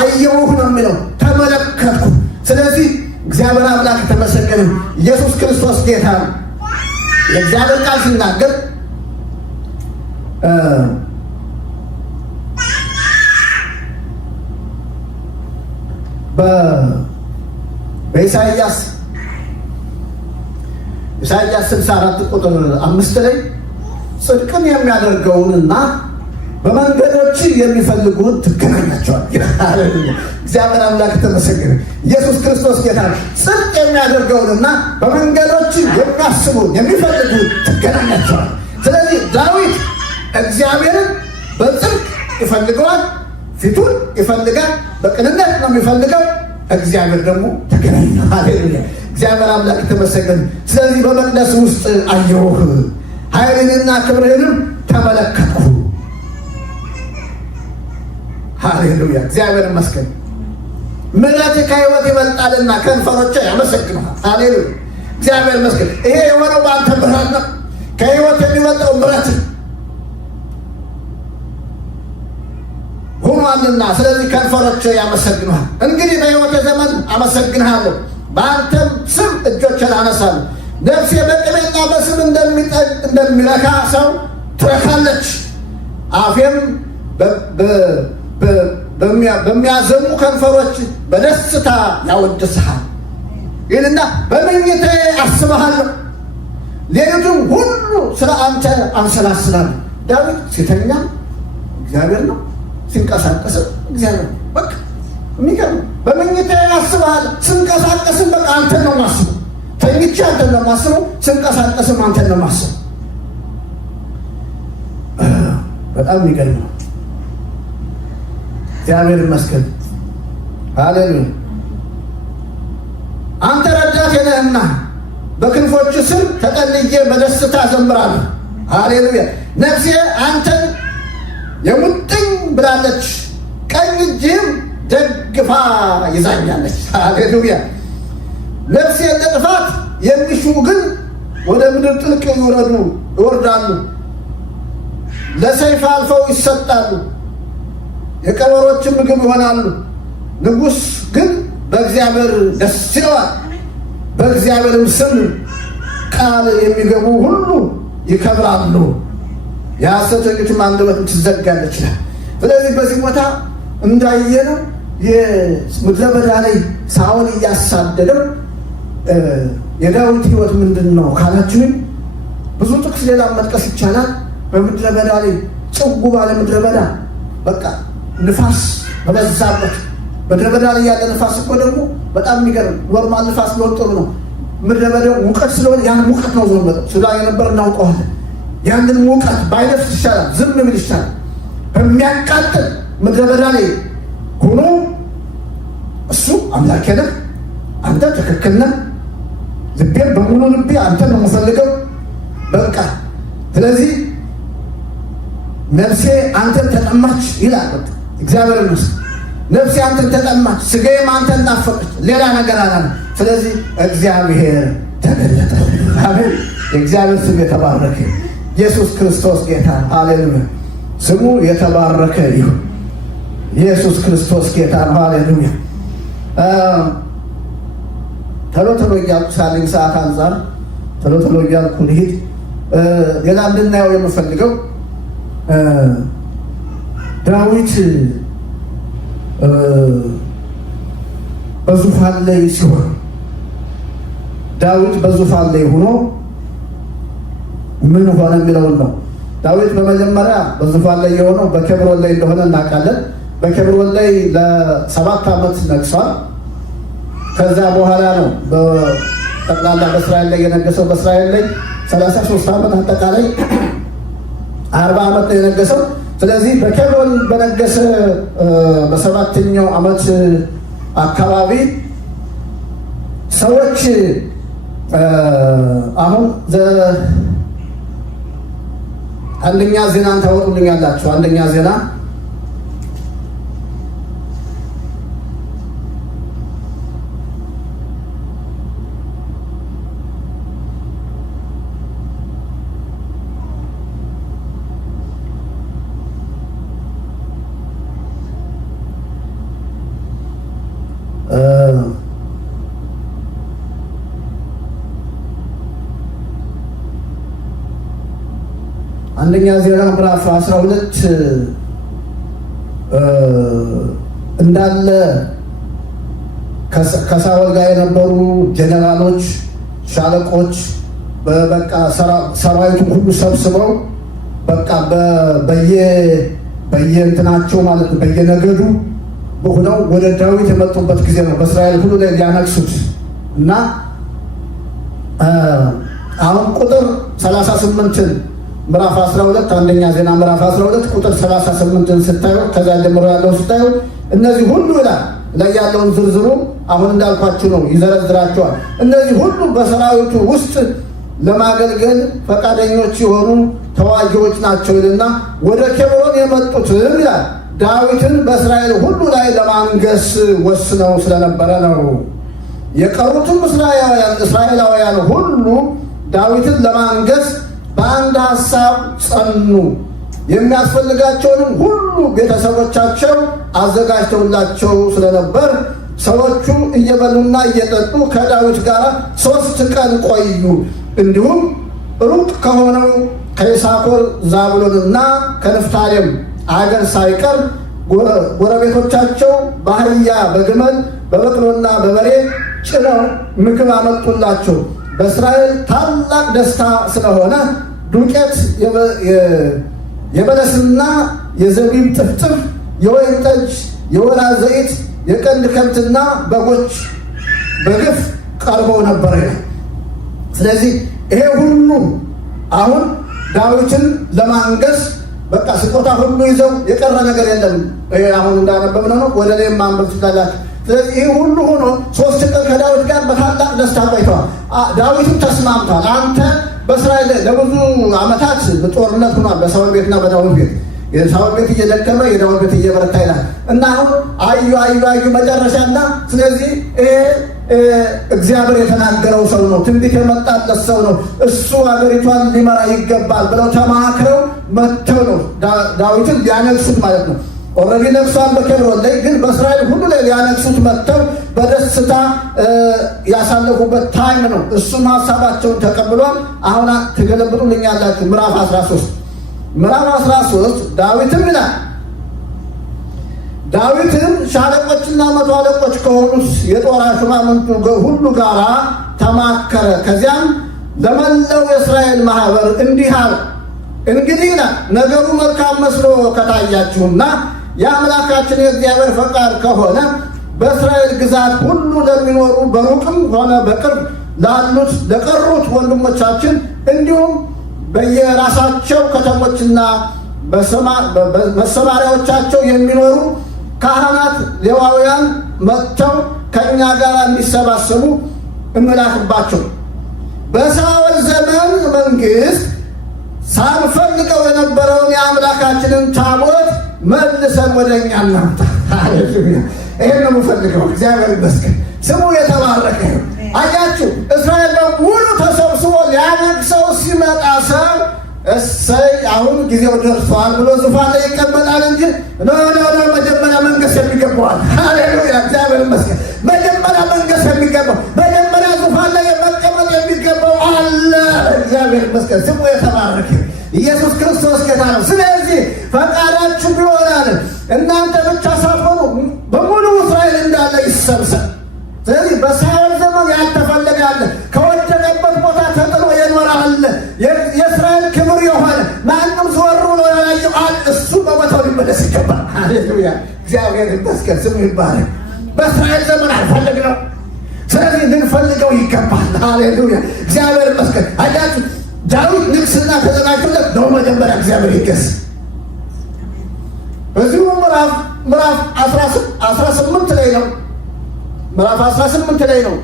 አየሁ ነው የሚለው ተመለከትኩ። ስለዚህ እግዚአብሔር አምላክ የተመሰገነ ኢየሱስ ክርስቶስ ጌታ ነው። የእግዚአብሔር ቃል ሲናገር በኢሳይያስ 64 ቁጥር 5 ላይ ጽድቅን የሚያደርገውንና በመንገዶች የሚፈልጉን ትገናኛቸዋል። እግዚአብሔር አምላክ ተመሰገነ። ኢየሱስ ክርስቶስ ጌታ ጽድቅ የሚያደርገውንና በመንገዶች የሚያስቡን የሚፈልጉን ትገናኛቸዋል። ስለዚህ ዳዊት እግዚአብሔርን በጽድቅ ይፈልገዋል፣ ፊቱን ይፈልጋል፣ በቅንነት ነው የሚፈልገው። እግዚአብሔር ደግሞ ተገናኘ። ሃሌሉያ! እግዚአብሔር አምላክ ተመሰገነ። ስለዚህ በመቅደስ ውስጥ አየሁህ፣ ኃይልንና ክብርህንም ተመለከትኩ። ሃሌሉያ! እግዚአብሔር ይመስገን። ምሕረትህ ከሕይወት ይበልጣልና ከንፈሮቼ ያመሰግኑሃል። ሃሌሉያ! እግዚአብሔር ይመስገን። ይሄ የሆነው በአንተ ምሕረት ነው። ከሕይወት የሚበልጠው ምሕረት ሆኗልና ስለዚህ ከንፈሮቼ ያመሰግኑሃል። እንግዲህ በሕይወቴ ዘመን አመሰግንሃለሁ፣ በአንተም ስም እጆቼን አነሳለሁ። ነፍሴ በቅቤና በስብ እንደሚረካ ሰው ትረካለች። አፌም በሚያዘሙ ከንፈሮች በደስታ ያወድስሃል ይልና በመኝታዬ አስብሃለሁ፣ ሌሊቱን ሁሉ ስለ አንተ አምሰላስላለሁ። ዳዊት ሲተኛ እግዚአብሔር ነው፣ ሲንቀሳቀስ እግዚአብሔር ነው። በቃ የሚገርም በመኝታዬ አስብሃለሁ። ስንቀሳቀስም በቃ አንተን ነው የማስበው። ተኝቼ አንተን ነው የማስበው፣ ስንቀሳቀስም አንተን ነው የማስበው። በጣም የሚገርም ነው። እግዚአብሔር ይመስገን። ሃሌሉያ! አንተ ረዳቴ ነህና በክንፎች ስር ተጠልዬ በደስታ ዘምራለሁ። ሃሌሉያ! ነፍሴ አንተን የሙጥኝ ብላለች፣ ቀኝ እጅህም ደግፋ ይዛኛለች። ሃሌሉያ! ነፍሴ ለጥፋት የሚሹ ግን ወደ ምድር ጥልቅ ይወርዳሉ፣ ለሰይፍ አልፈው ይሰጣሉ፣ የቀበሮችን ምግብ ይሆናሉ። ንጉሥ ግን በእግዚአብሔር ደስ ይለዋል፣ በእግዚአብሔርም ስም ቃል የሚገቡ ሁሉ ይከብራሉ፣ የሐሰተኞችም አንደበት ትዘጋለች ይላል። ስለዚህ በዚህ ቦታ እንዳየነው የምድረ በዳ ላይ ሳኦል እያሳደደው የዳዊት ሕይወት ምንድን ነው ካላችሁኝ ብዙ ጥቅስ ሌላ መጥቀስ ይቻላል። በምድረ በዳ ላይ ጭው ባለ ምድረ በዳ በቃ ንፋስ በበዛበት ምድረ በዳ ላይ ያለ ንፋስ እኮ ደግሞ በጣም የሚገርም ኖርማል ንፋስ ቢሆን ጥሩ ነው። ምድረ በዳው ሙቀት ስለሆነ ያን ሙቀት ነው ዞር መጣው ስላ የነበር እናውቀዋለን። ያንን ሙቀት ባይደርስ ይሻላል፣ ዝም ብል ይሻላል። በሚያቃጥል ምድረ በዳ ላይ ሆኖ እሱ አምላኬ ነህ፣ አንተ ትክክል ነህ፣ ልቤን በሙሉ ልቤ አንተ ነው የምፈልገው በቃ ስለዚህ ነፍሴ አንተን ተጠማች ይላል እግዚአብሔር ይመስገን። ነፍሴ አንተን ተጠማች፣ ስጋዬም አንተን ናፈቀች፣ ሌላ ነገር አላለም። ስለዚህ እግዚአብሔር ተገለጠ። አሜን። የእግዚአብሔር ስም የተባረከ ኢየሱስ ክርስቶስ ጌታ። ሃሌሉያ! ስሙ የተባረከ ይሁን። ኢየሱስ ክርስቶስ ጌታ። ሃሌሉያ! ቶሎ እያልኩ ሳለኝ ሰዓት አንጻር ቶሎ እያልኩ ልሂድ። ሌላ እንድናየው የምፈልገው ዳዊት በዙፋን ላይ ሲሆን ዳዊት በዙፋን ላይ ሆኖ ምን ሆነ የሚለውን ነው። ዳዊት በመጀመሪያ በዙፋን ላይ የሆነው በኬብሮን ላይ እንደሆነ እናውቃለን። በኬብሮን ላይ ለ7 ዓመት ነግሷል። ከዛ በኋላ ነው በጠቅላላ በእስራኤል ላይ የነገሰው። በእስራኤል ላይ 33 ዓመት አጠቃላይ 40 ዓመት ነው የነገሰው። ስለዚህ በኬብሮን በነገሰ በሰባተኛው ዓመት አካባቢ ሰዎች አሁን አንደኛ ዜናን ታወጡልኛላችሁ። አንደኛ ዜና አንደኛ ዜና ምዕራፍ 12 እንዳለ ከሳውል ጋር የነበሩ ጀነራሎች፣ ሻለቆች በቃ ሰራዊቱን ሁሉ ሰብስበው በቃ በየእንትናቸው ማለት ነው በየነገዱ ሆነው ወደ ዳዊት የመጡበት ጊዜ ነው። በእስራኤል ሁሉ ላይ ሊያነግሱት እና አሁን ቁጥር 38 ምዕራፍ 12 አንደኛ ዜና ምዕራፍ 12 ቁጥር 38ን ስታዩ ከዛ ጀምሮ ያለው ስታዩ እነዚህ ሁሉ ላይ ያለውን ዝርዝሩ አሁን እንዳልኳችሁ ነው፣ ይዘረዝራቸዋል። እነዚህ ሁሉ በሰራዊቱ ውስጥ ለማገልገል ፈቃደኞች የሆኑ ተዋጊዎች ናቸው ይልና ወደ ኬብሮን የመጡትም ይላል ዳዊትን በእስራኤል ሁሉ ላይ ለማንገስ ወስነው ስለነበረ ነው። የቀሩትም እስራኤላውያን ሁሉ ዳዊትን ለማንገስ በአንድ ሀሳብ ጸኑ። የሚያስፈልጋቸውንም ሁሉ ቤተሰቦቻቸው አዘጋጅተውላቸው ስለነበር ሰዎቹ እየበሉና እየጠጡ ከዳዊት ጋር 3 ቀን ቆዩ። እንዲሁም ሩቅ ከሆነው ከይሳኮር ዛብሎንና ከንፍታሌም አገር ሳይቀር ጎረቤቶቻቸው በአህያ በግመል በበቅሎና በበሬ ጭነው ምግብ አመጡላቸው። በእስራኤል ታላቅ ደስታ ስለሆነ ዱቄት፣ የበለስና የዘቢብ ጥፍጥፍ፣ የወይን ጠጅ፣ የወይራ ዘይት፣ የቀንድ ከብትና በጎች በግፍ ቀርበው ነበር። ስለዚህ ይሄ ሁሉ አሁን ዳዊትን ለማንገስ በቃ ስጦታ ሁሉ ይዘው የቀረ ነገር የለም። አሁን እንዳነበብነው ነው። ወደ ላይ ማንበብ ትችላላችሁ። ስለዚህ ይህ ሁሉ ሆኖ 3 ቀን ከዳዊት ጋር በታላቅ ደስታ ቆይተዋል። ዳዊትም ተስማምቷል። አንተ በእስራኤል ለብዙ ዓመታት ጦርነት ሆኗል፣ በሳውል ቤትና በዳዊት ቤት። የሳውል ቤት እየደከመ የዳዊት ቤት እየበረታ ይላል እና አሁን አዩ መጨረሻና ስለዚህ እግዚአብሔር የተናገረው ሰው ነው፣ ትንቢት የመጣለት ሰው ነው፣ እሱ ሀገሪቷን ሊመራ ይገባል ብለው ተማክረው መጥተው ነው ዳዊትን ሊያነግሱት ማለት ነው። ኦልሬዲ ነግሷል በኬብሮን ላይ፣ ግን በእስራኤል ሁሉ ላይ ሊያነግሱት መጥተው በደስታ ያሳለፉበት ታይም ነው። እሱም ሀሳባቸውን ተቀብሏል። አሁን ትገለብጡልኛላችሁ ምዕራፍ 13 ዳዊትም ይላል ዳዊትም ሻለቆችና መቶ አለቆች ከሆኑት የጦር ሹማምንቱ ሁሉ ጋር ተማከረ። ከዚያም ለመላው የእስራኤል ማህበር እንዲህ አለ፣ እንግዲህ ነገሩ መልካም መስሎ ከታያችሁና የአምላካችን የእግዚአብሔር ፈቃድ ከሆነ በእስራኤል ግዛት ሁሉ ለሚኖሩ በሩቅም ሆነ በቅርብ ላሉት ለቀሩት ወንድሞቻችን እንዲሁም በየራሳቸው ከተሞችና መሰማሪያዎቻቸው የሚኖሩ ካህናት፣ ሌዋውያን መጥተው ከእኛ ጋር እንዲሰባሰቡ እንላክባቸው። በሳኦል ዘመን መንግስት ሳንፈልገው የነበረውን የአምላካችንን ታቦት መልሰን ወደ እኛ እናምጣ። ሃሌሉያ! ይሄን ነው የምፈልገው። እግዚአብሔር ይመስገን፣ ስሙ የተባረከ። አያችሁ፣ እስራኤል በሙሉ ተሰብስቦ ሊያነግሰው ሲመጣ ሰው እሰይ አሁን ጊዜው ደርሷል ብሎ ዙፋን ላይ ይቀመጣል እንጂ መጀመሪያ መንገስ የሚገባዋል። ሃሌሉያ! እግዚአብሔር ይመስገን። መጀመሪያ መንገስ የሚገባው መጀመሪያ ዙፋን ላይ መቀመጥ የሚገባው አለ። እግዚአብሔር ይመስገን፣ ስሙ የተባረከ። ኢየሱስ ክርስቶስ ጌታ ነው። ስለዚህ ፈቃዳችሁ ቢሆናል እናንተ ብቻ ሳትሆኑ በሙሉ እስራኤል እንዳለ ይሰብሰብ። ስለዚህ በሳኦል ዘመን ያልተፈለገ አለ፣ ከወደቀበት ቦታ ተጥሎ የኖረ አለ፣ የእስራኤል ክብር የሆነ ማንም ዞር ብሎ ያላየው አለ። እሱ በቦታው ሊመለስ ይገባል። ሃሌሉያ! እግዚአብሔር ይመስገን፣ ስሙ ይባረክ። በእስራኤል ዘመን አልፈለግነው፣ ስለዚህ ልንፈልገው ይገባል። ሃሌሉያ! እግዚአብሔር ይመስገን። አያችሁ፣ ዳዊት ንግስና ተዘጋጅቶለት ነው። መጀመሪያ እግዚአብሔር ይገስ በዚሁ ምዕራፍ 18 ላይ ነው። ምዕራፍ 18 ላይ ነው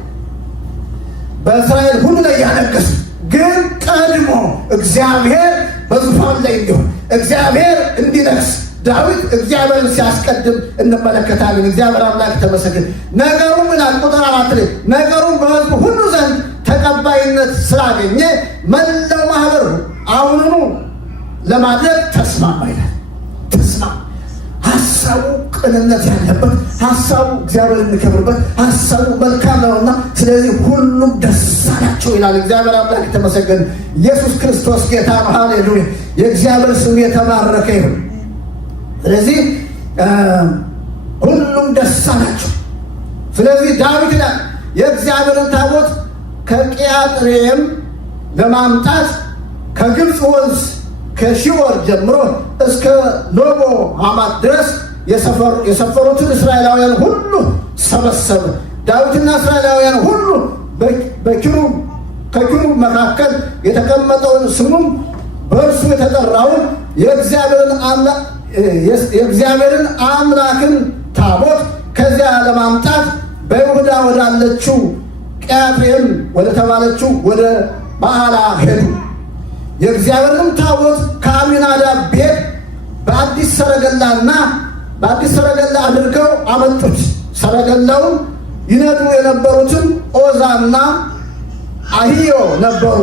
በእስራኤል ሁሉ ላይ ያነገሱ። ግን ቀድሞ እግዚአብሔር በዙፋን ላይ እንዲሆን እግዚአብሔር እንዲነግስ ዳዊት እግዚአብሔርን ሲያስቀድም እንመለከታለን። እግዚአብሔር አምላክ ተመሰገነ። ነገሩ ምን አለ? ቁጥር 4 ላይ ነገሩ በሕዝቡ ሁሉ ዘንድ ተቀባይነት ስላገኘ መላው ማህበር አሁኑኑ ለማድረግ ተስማማ ይላል። ተስማማ። ሀሳቡ ቅንነት ያለበት፣ ሀሳቡ እግዚአብሔር የሚከብርበት፣ ሀሳቡ መልካም ነውና ስለዚህ ሁሉም ደስ አላቸው ይላል። እግዚአብሔር አምላክ የተመሰገነ። ኢየሱስ ክርስቶስ ጌታ ነው። ሃሌሉያ! የእግዚአብሔር ስም የተባረከ ይሁን። ስለዚህ ሁሉም ደስ አላቸው። ስለዚህ ዳዊት ይላል የእግዚአብሔርን ታቦት ከቂያጥሬም ለማምጣት ከግብፅ ወንዝ ከሺዎር ጀምሮ እስከ ሎቦ ሐማት ድረስ የሰፈሩትን እስራኤላውያን ሁሉ ሰበሰበ። ዳዊትና እስራኤላውያን ሁሉ ከኪሩብ መካከል የተቀመጠውን ስሙም በእርሱ የተጠራውን የእግዚአብሔርን አምላክን ታቦት ከዚያ ለማምጣት በይሁዳ ወዳለችው ቂያጥሬም ወደ ተባለችው ወደ በዓላ ሄዱ። የእግዚአብሔርንም ታቦት ከአሚናዳብ ቤት በአዲስ ሰረገላ አድርገው አመጡት። ሰረገላውን ይነዱ የነበሩትም ዖዛና አሂዮ ነበሩ።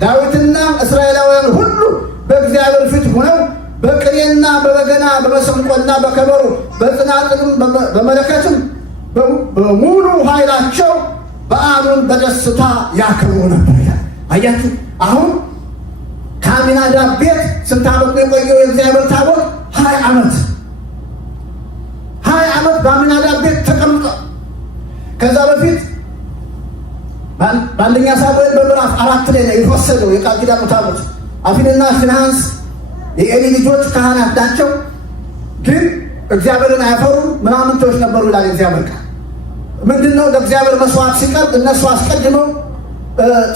ዳዊትና እስራኤላውያን ሁሉ በእግዚአብሔር ፊት ሆነው በቅኔና በበገና በመሰንቆና በከበሮ በጽናጽንም በመለከትም በሙሉ ኃይላቸው በዓሉን በደስታ ያከብሩ ነበር። አያችሁ፣ አሁን ከአሚናዳብ ቤት ስንት ዓመት ነው የቆየው የእግዚአብሔር ታቦት? 20 ዓመት። 20 ዓመት በአሚናዳብ ቤት ተቀምጧል። ከዛ በፊት በአንደኛ ሳሙኤል በምዕራፍ 4 ላይ ነው የተወሰደው የቃል ኪዳኑ ታቦት። አፍኒንና ፊንሐስ የኤሊ ልጆች ካህናት ናቸው፣ ግን እግዚአብሔርን አያፈሩም፣ ምናምንቶች ነበሩ ይላል እግዚአብሔር ቃል። ምንድነው? ለእግዚአብሔር መስዋዕት ሲቀርብ እነሱ አስቀድመው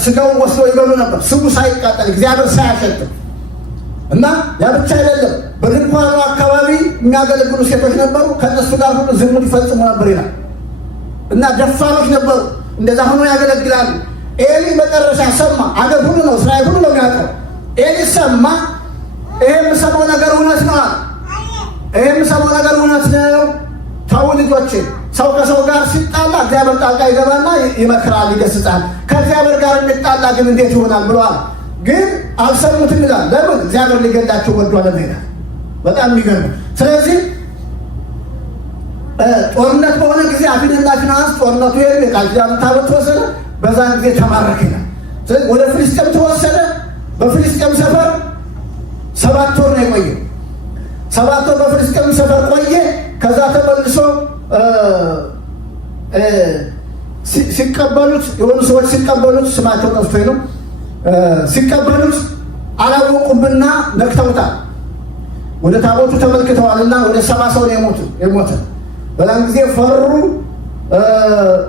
ስጋውን ወስዶ ይበሉ ነበር፣ ስቡ ሳይቃጠል እግዚአብሔር ሳያሸትም። እና ያ ብቻ አይደለም፣ በድንኳኑ አካባቢ የሚያገለግሉ ሴቶች ነበሩ፣ ከእነሱ ጋር ሁሉ ዝሙት ይፈጽሙ ነበር ይላል። እና ደፋሮች ነበሩ፣ እንደዛ ሆኖ ያገለግላሉ። ኤሊ መጨረሻ ሰማ። አገር ሁሉ ነው፣ እስራኤል ሁሉ ነው የሚያውቀው። ኤሊ ሰማ። ይሄ የምሰማው ነገር እውነት ነው። ይሄ የምሰማው ነገር እውነት ነው። ተው ልጆቼ፣ ሰው ከሰው ጋር ሲጣላ እግዚአብሔር ጣልቃ ይገባና ይመክራል፣ ይገስጻል። ከእግዚአብሔር ጋር እንጣላ ግን እንዴት ይሆናል ብለዋል። ግን አልሰሙትም ይላል። ለምን? እግዚአብሔር ሊገዳቸው ወዷል ይላል። በጣም የሚገርም። ስለዚህ ጦርነት በሆነ ጊዜ አፍኒንና ፊንሐስ ጦርነቱ ሄዱ። የቃል ኪዳኑ ታቦት ተወሰደ። በዛን ጊዜ ተማረከ ይላል። ስለዚህ ወደ ፍልስጤም ተወሰደ። በፍልስጤም ሰፈር 7 ወር ነው የቆየው። 7 ወር በፍልስጤም ሰፈር ቆየ። ከዛ ተመልሶ ሲቀበሉት የሆኑ ሰዎች ሲቀበሉት፣ ስማቸው ጠፍቶኝ ነው፣ ሲቀበሉት አላወቁምና ነክተውታል። ወደ ታቦቱ ተመልክተዋልና ወደ 70 ሰው ነው የሞተ። በዛን ጊዜ ፈሩ።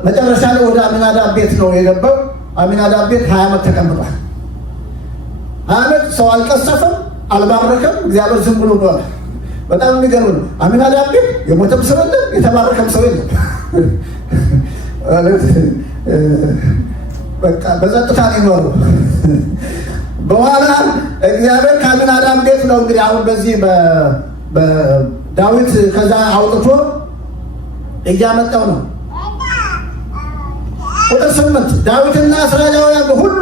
መጨረሻ ላይ ወደ አሚናዳብ ቤት ነው የገባው። አሚናዳብ ቤት 20 ዓመት ተቀምጧል። 20 ዓመት ሰው አልቀሰፈም፣ አልባረከም። እግዚአብሔር ዝም ብሎ ነው። በጣም የሚገርም ነው። አሚናዳብ ቤት የሞተም ሰው የለም፣ የተባረከም ሰው የለም። በቃ በጸጥታ ነው ይኖሩ። በኋላ እግዚአብሔር ከአሚናዳብ ቤት ነው እንግዲህ አሁን በዚህ በዳዊት ከዛ አውጥቶ እያመጣው ነው። ቁጥር 8 ዳዊትና እስራኤላውያን ሁሉ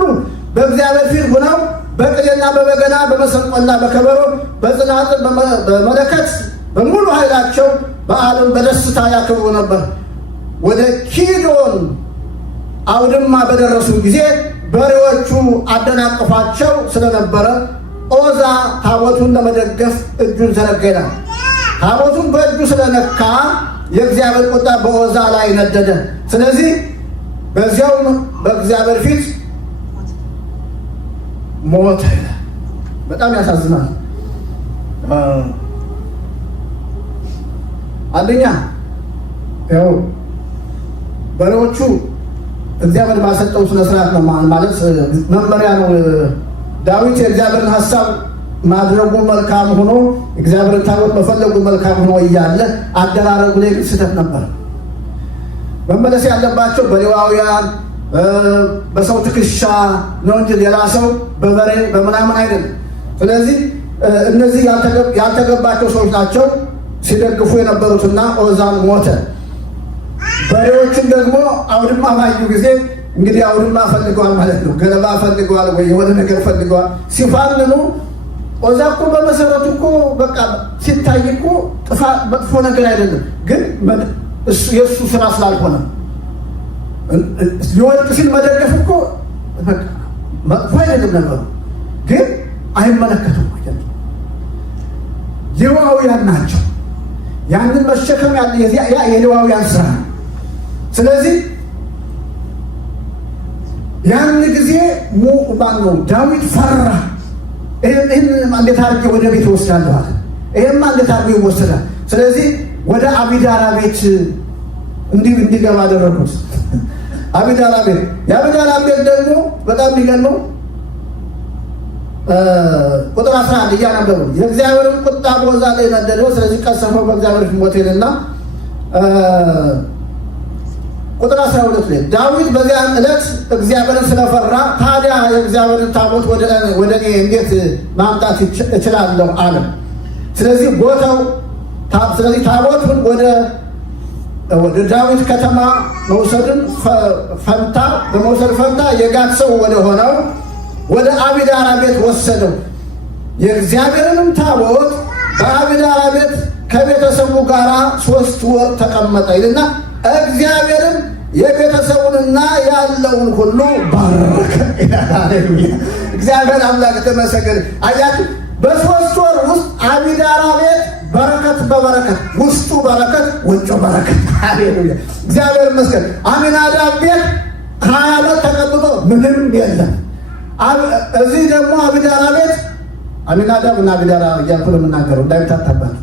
በእግዚአብሔር ፊት ሆነው በቅኔና በበገና በመሰንቆና በከበሮ በጽናጽል በመለከት በሙሉ ኃይላቸው በዓሉን በደስታ ያከብሩ ነበር። ወደ ኪዶን አውድማ በደረሱ ጊዜ በሬዎቹ አደናቅፏቸው ስለነበረ ዖዛ ታቦቱን ለመደገፍ እጁን ዘረጋ ይላል። ታቦቱን በእጁ ስለነካ የእግዚአብሔር ቁጣ በዖዛ ላይ ነደደ። ስለዚህ በዚያውም በእግዚአብሔር ፊት ሞተ ይላል። በጣም ያሳዝናል። አንደኛ ያው በሬዎቹ እግዚአብሔር ባሰጠው ስነ ስርዓት ነው ማለት መመሪያ ነው። ዳዊት የእግዚአብሔርን ሀሳብ ማድረጉ መልካም ሆኖ እግዚአብሔርን ታቦት መፈለጉ መልካም ሆኖ እያለ አደራረጉ ላይ ስህተት ነበር። መመለስ ያለባቸው በሌዋውያን በሰው ትከሻ ነው እንጂ ሌላ ሰው በበሬ በምናምን አይደለም። ስለዚህ እነዚህ ያልተገባቸው ሰዎች ናቸው ሲደግፉ የነበሩትና ኦዛን ሞተ። በሬዎችን ደግሞ አውድማ ባዩ ጊዜ እንግዲህ አውድማ ፈልገዋል ማለት ነው። ገለባ ፈልገዋል ወይ የሆነ ነገር ፈልገዋል። ሲፋንኑ ኦዛ እኮ በመሰረቱ እኮ በቃ ሲታይ እኮ መጥፎ ነገር አይደለም፣ ግን የእሱ ስራ ስላልሆነ ሊወድቅ ሲል መደገፍ እኮ መጥፎ አይደለም ነገሩ፣ ግን አይመለከቱም። ሌዋውያን ናቸው። ያንን መሸከም የሌዋውያን ስራ ነው። ስለዚህ ያን ጊዜ ማነው ዳዊት ፈራ። ይህን እንዴት አድርጌ ወደ ቤት እወስዳለሁ አለ። ይሄማ እንዴት አድርጌ ይወሰዳል? ስለዚህ ወደ አቢዳራ ቤት እንዲገባ አደረጉት። አቢዳራ ቤት የአቢዳራ ቤት ደግሞ በጣም የሚገርመው ቁጥር 11 እያነበቡ የእግዚአብሔርን ቁጣ በኦዛ ላይ ነደደው። ስለዚህ ቀሰፈው በእግዚአብሔር ሞት ሄደና ቁጥር 12 ላይ ዳዊት በዚያን ዕለት እግዚአብሔርን ስለፈራ ታዲያ የእግዚአብሔርን ታቦት ወደ እኔ እንዴት ማምጣት እችላለሁ አለ። ስለዚህ ታቦቱን ወደ ዳዊት ከተማ መውሰድን በመውሰድ ፈንታ የጋት ሰው ወደ ሆነው ወደ አቢዳራ ቤት ወሰደው። የእግዚአብሔርንም ታቦት በአቢዳራ ቤት ከቤተሰቡ ጋር 3 ወር ተቀመጠ ይልና እግዚአብሔርም የቤተሰቡንና ያለውን ሁሉ ባረከ። ሃሌሉያ! እግዚአብሔር አምላክ ተመሰገነ። አያችሁ፣ በ3 ወር ውስጥ አቢዳራ ቤት በረከት በበረከት፣ ውስጡ በረከት ውጭ በረከት። ሃሌሉያ! እግዚአብሔር ይመስገን። አሚናዳብ ቤት 20 ዓመት ተቀምጦ ምንም የለም። እዚህ ደግሞ አቢዳራ ቤት አሚናዳብ እና አቢዳራ እያልኩ ነው የምናገረው እንዳይታታባል።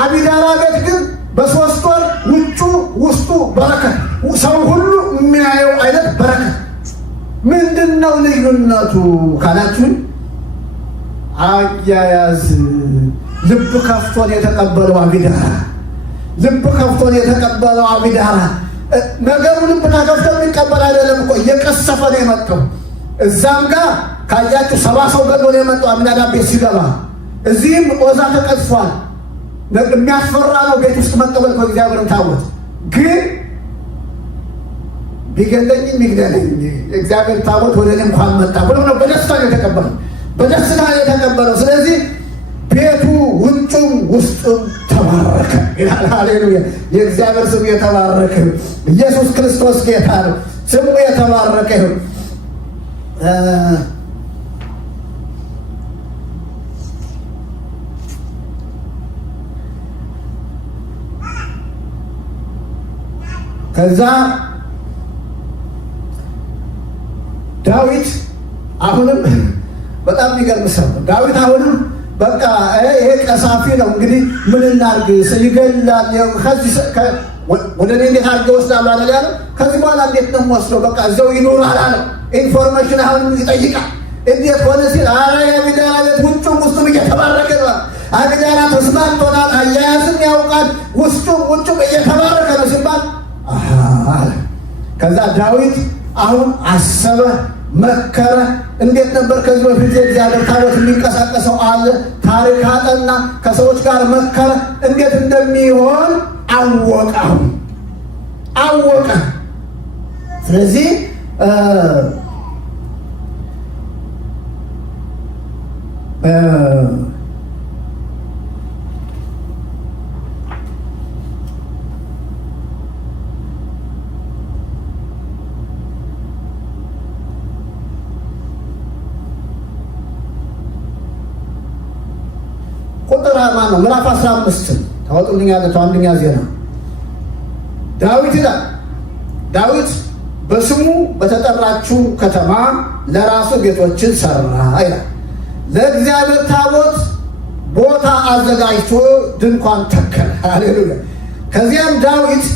አቢዳራ ቤት ግን በ3 ወር ውጩ ውስጡ በረከት፣ ሰው ሁሉ የሚያየው አይነት በረከት። ምንድን ነው ልዩነቱ ካላችሁን፣ አያያዝ ልብ ከፍቶን የተቀበለው አቢዳራ፣ ልብ ከፍቶን የተቀበለው አቢዳራ። ነገሩ ልብ ተከፍቶ የሚቀበል አይደለም እኮ እየቀሰፈ ነው የመጣው። እዛም ጋር ካያችሁ 70 ሰው ገሎ ነው የመጣው አሚናዳብ ቤት ሲገባ። እዚህም ኦዛ ተቀጥፏል። የሚያስፈራ ነው ቤት ውስጥ መቀበል ከእግዚአብሔርን ታቦት። ግን ቢገለኝም ይግደለኝ እግዚአብሔር ታቦት ወደ እኔ እንኳን መጣ ብሎ ነው በደስታ ነው የተቀበለው፣ በደስታ ነው የተቀበለው። ስለዚህ ቤቱ ውጩም ውስጡም ተባረከ ይላል። ሃሌሉያ! የእግዚአብሔር ስም የተባረከ። ኢየሱስ ክርስቶስ ጌታ ነው። ስሙ የተባረከ ነው። ከዛ ዳዊት አሁንም በጣም የሚገርም ሰው ነው። ዳዊት አሁንም በቃ ይሄ ቀሳፊ ነው እንግዲህ ምን እናድርግ፣ ይገላል፣ ወደ እኔ እንዴት አድርገህ ወስዳለሁ አለ ያለው። ከዚህ በኋላ እንዴት ነው የምወስደው? በቃ እዚያው ይኖራል አለ። ኢንፎርሜሽን አሁንም ይጠይቃል። እንዴት ሆነ ሲል አረ የአቢዳራ ቤት ውጩም ውስጡም እየተባረከ ነው። አቢዳራ ተስማምቶናል፣ አያያዝም ያውቃል፣ ውስጡም ውጩም እየተባረከ ነው ሲባል ከዛ ዳዊት አሁን አሰበ፣ መከረ። እንዴት ነበር ከዚህ በፊት የእግዚአብሔር ታቦት የሚንቀሳቀሰው አለ። ታሪክ አጠና፣ ከሰዎች ጋር መከረ። እንዴት እንደሚሆን አወቀ። ስለዚህ ቁጥር ማን ነው? ምዕራፍ 15 ታወጡልኛላችሁ። አንደኛ ዜና ዳዊት ይላል። ዳዊት በስሙ በተጠራችው ከተማ ለራሱ ቤቶችን ሰራ ይላል። ለእግዚአብሔር ታቦት ቦታ አዘጋጅቶ ድንኳን ተከለ። ሃሌሉያ! ከዚያም ዳዊት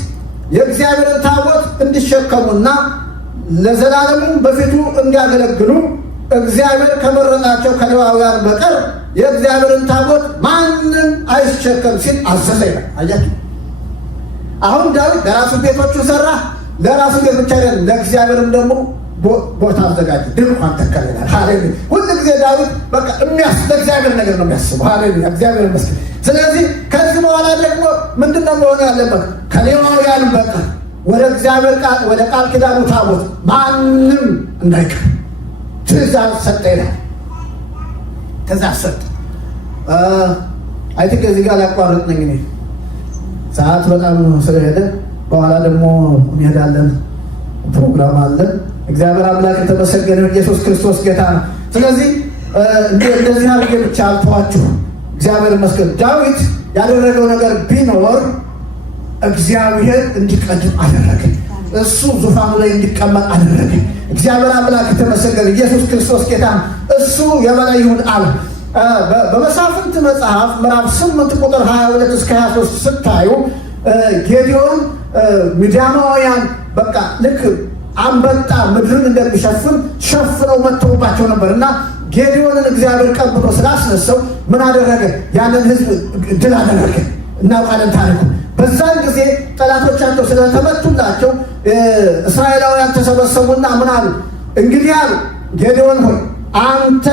የእግዚአብሔርን ታቦት እንዲሸከሙና ለዘላለሙ በፊቱ እንዲያገለግሉ እግዚአብሔር ከመረጣቸው ከሌዋውያን በቀር የእግዚአብሔርን ታቦት ማንም አይሸከም ሲል አዘዘ ይላል። አያችሁ፣ አሁን ዳዊት ለራሱ ቤቶቹን ሰራ። ለራሱ ቤት ብቻ አይደለም፣ ለእግዚአብሔርም ደግሞ ቦታ አዘጋጀ፣ ድንኳን ተከለላል። ሃሌሉያ! ሁሉ ጊዜ ዳዊት በቃ ለእግዚአብሔር ነገር ነው የሚያስበው። ሃሌሉያ! እግዚአብሔር ይመስገን። ስለዚህ ከዚህ በኋላ ደግሞ ምንድነው መሆን ያለበት? ከሌዋውያን በቀር ወደ እግዚአብሔር ቃል ወደ ቃል ኪዳኑ ታቦት ማንም እንዳይቀር ትእዛዝ ሰጠ ይላል። ትእዛዝ ሰጠ። አይ ቲንክ እዚህ ጋር ላቋርጥ ነኝ እኔ፣ ሰዓት በጣም ስለሄደ በኋላ ደግሞ እንሄዳለን፣ ፕሮግራም አለን። እግዚአብሔር አምላክ የተመሰገነ ኢየሱስ ክርስቶስ ጌታ ነው። ስለዚህ እንደዚህ አድርጌ ብቻ አልተዋችሁ። እግዚአብሔር ይመስገን። ዳዊት ያደረገው ነገር ቢኖር እግዚአብሔር እንዲቀድም አደረገ። እሱ ዙፋኑ ላይ እንዲቀመጥ አደረገ። እግዚአብሔር አምላክ የተመሰገነ ኢየሱስ ክርስቶስ ጌታ እሱ የበላይ ይሁን አለ። በመሳፍንት መጽሐፍ ምዕራፍ 8 ቁጥር 22 እስከ 23 ስታዩ ጌዲዮን ሚዲያማውያን በቃ ልክ አንበጣ ምድርን እንደሚሸፍን ሸፍነው መጥተውባቸው ነበር እና ጌዲዮንን እግዚአብሔር ቀብቶ ስላስነሳው ምን አደረገ? ያንን ህዝብ ድል አደረገ። እናውቃለን ታሪኩ። በዛን ጊዜ ጠላቶቻቸው ስለተመቱላቸው እስራኤላውያን ተሰበሰቡና ምን አሉ? እንግዲህ አሉ ጌዲዮን ሆይ አንተ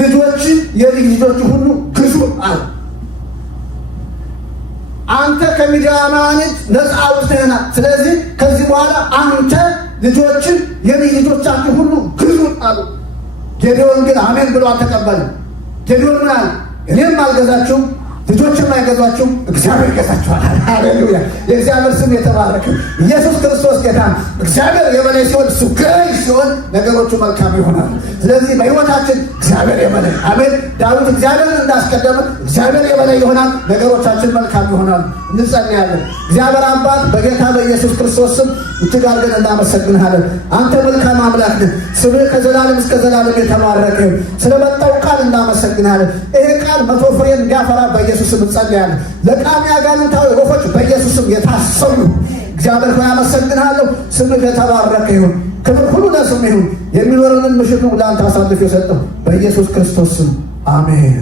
ልጆች የልጅ ልጆች ሁሉ ግዙ አሉ። አንተ ከሚዲያማውያን ነፃ አውጥተናል። ስለዚህ ከዚህ በኋላ አንተ ልጆችን የልጅ ልጆቻችሁ ሁሉ ግዙ አሉ። ጌዲዮን ግን አሜን ብሎ አልተቀበለም። ጌዲዮን ምን አለ? እኔም አልገዛችሁም ልጆችም አይገዟችሁም፣ እግዚአብሔር ይገዛችኋል። ሃሌሉያ! የእግዚአብሔር ስም የተባረከ ኢየሱስ ክርስቶስ ጌታ። እግዚአብሔር የበላይ ሲሆን እሱ ገዥ ሲሆን ነገሮቹ መልካም ይሆናሉ። ስለዚህ በሕይወታችን እግዚአብሔር የበላይ አሜን። ዳዊት እግዚአብሔርን እንዳስቀደመ እግዚአብሔር የበላይ ይሆናል፣ ነገሮቻችን መልካም ይሆናሉ። እንጸልያለን። እግዚአብሔር አባት በጌታ በኢየሱስ ክርስቶስ ስም እጅግ አድርገን እናመሰግንሃለን። አንተ መልካም አምላክ ነህ። ስምህ ከዘላለም እስከ ዘላለም የተባረከ። ስለመጣው ቃል እናመሰግንሃለን። ይሄ ቃል 100 ፍሬ እንዲያፈራ በኢየሱስም እንጸልያለን። ለቃሚ አጋንንታዊ ወፎች በኢየሱስም የታሰሩ እግዚአብሔር ሆይ አመሰግንሃለሁ። ስምህ የተባረከ ይሁን። ክብር ሁሉ ለስምህ ይሁን። የሚኖረንን ምሽት ነው ለአንተ አሳልፌ የሰጠው በኢየሱስ ክርስቶስ ስም አሜን።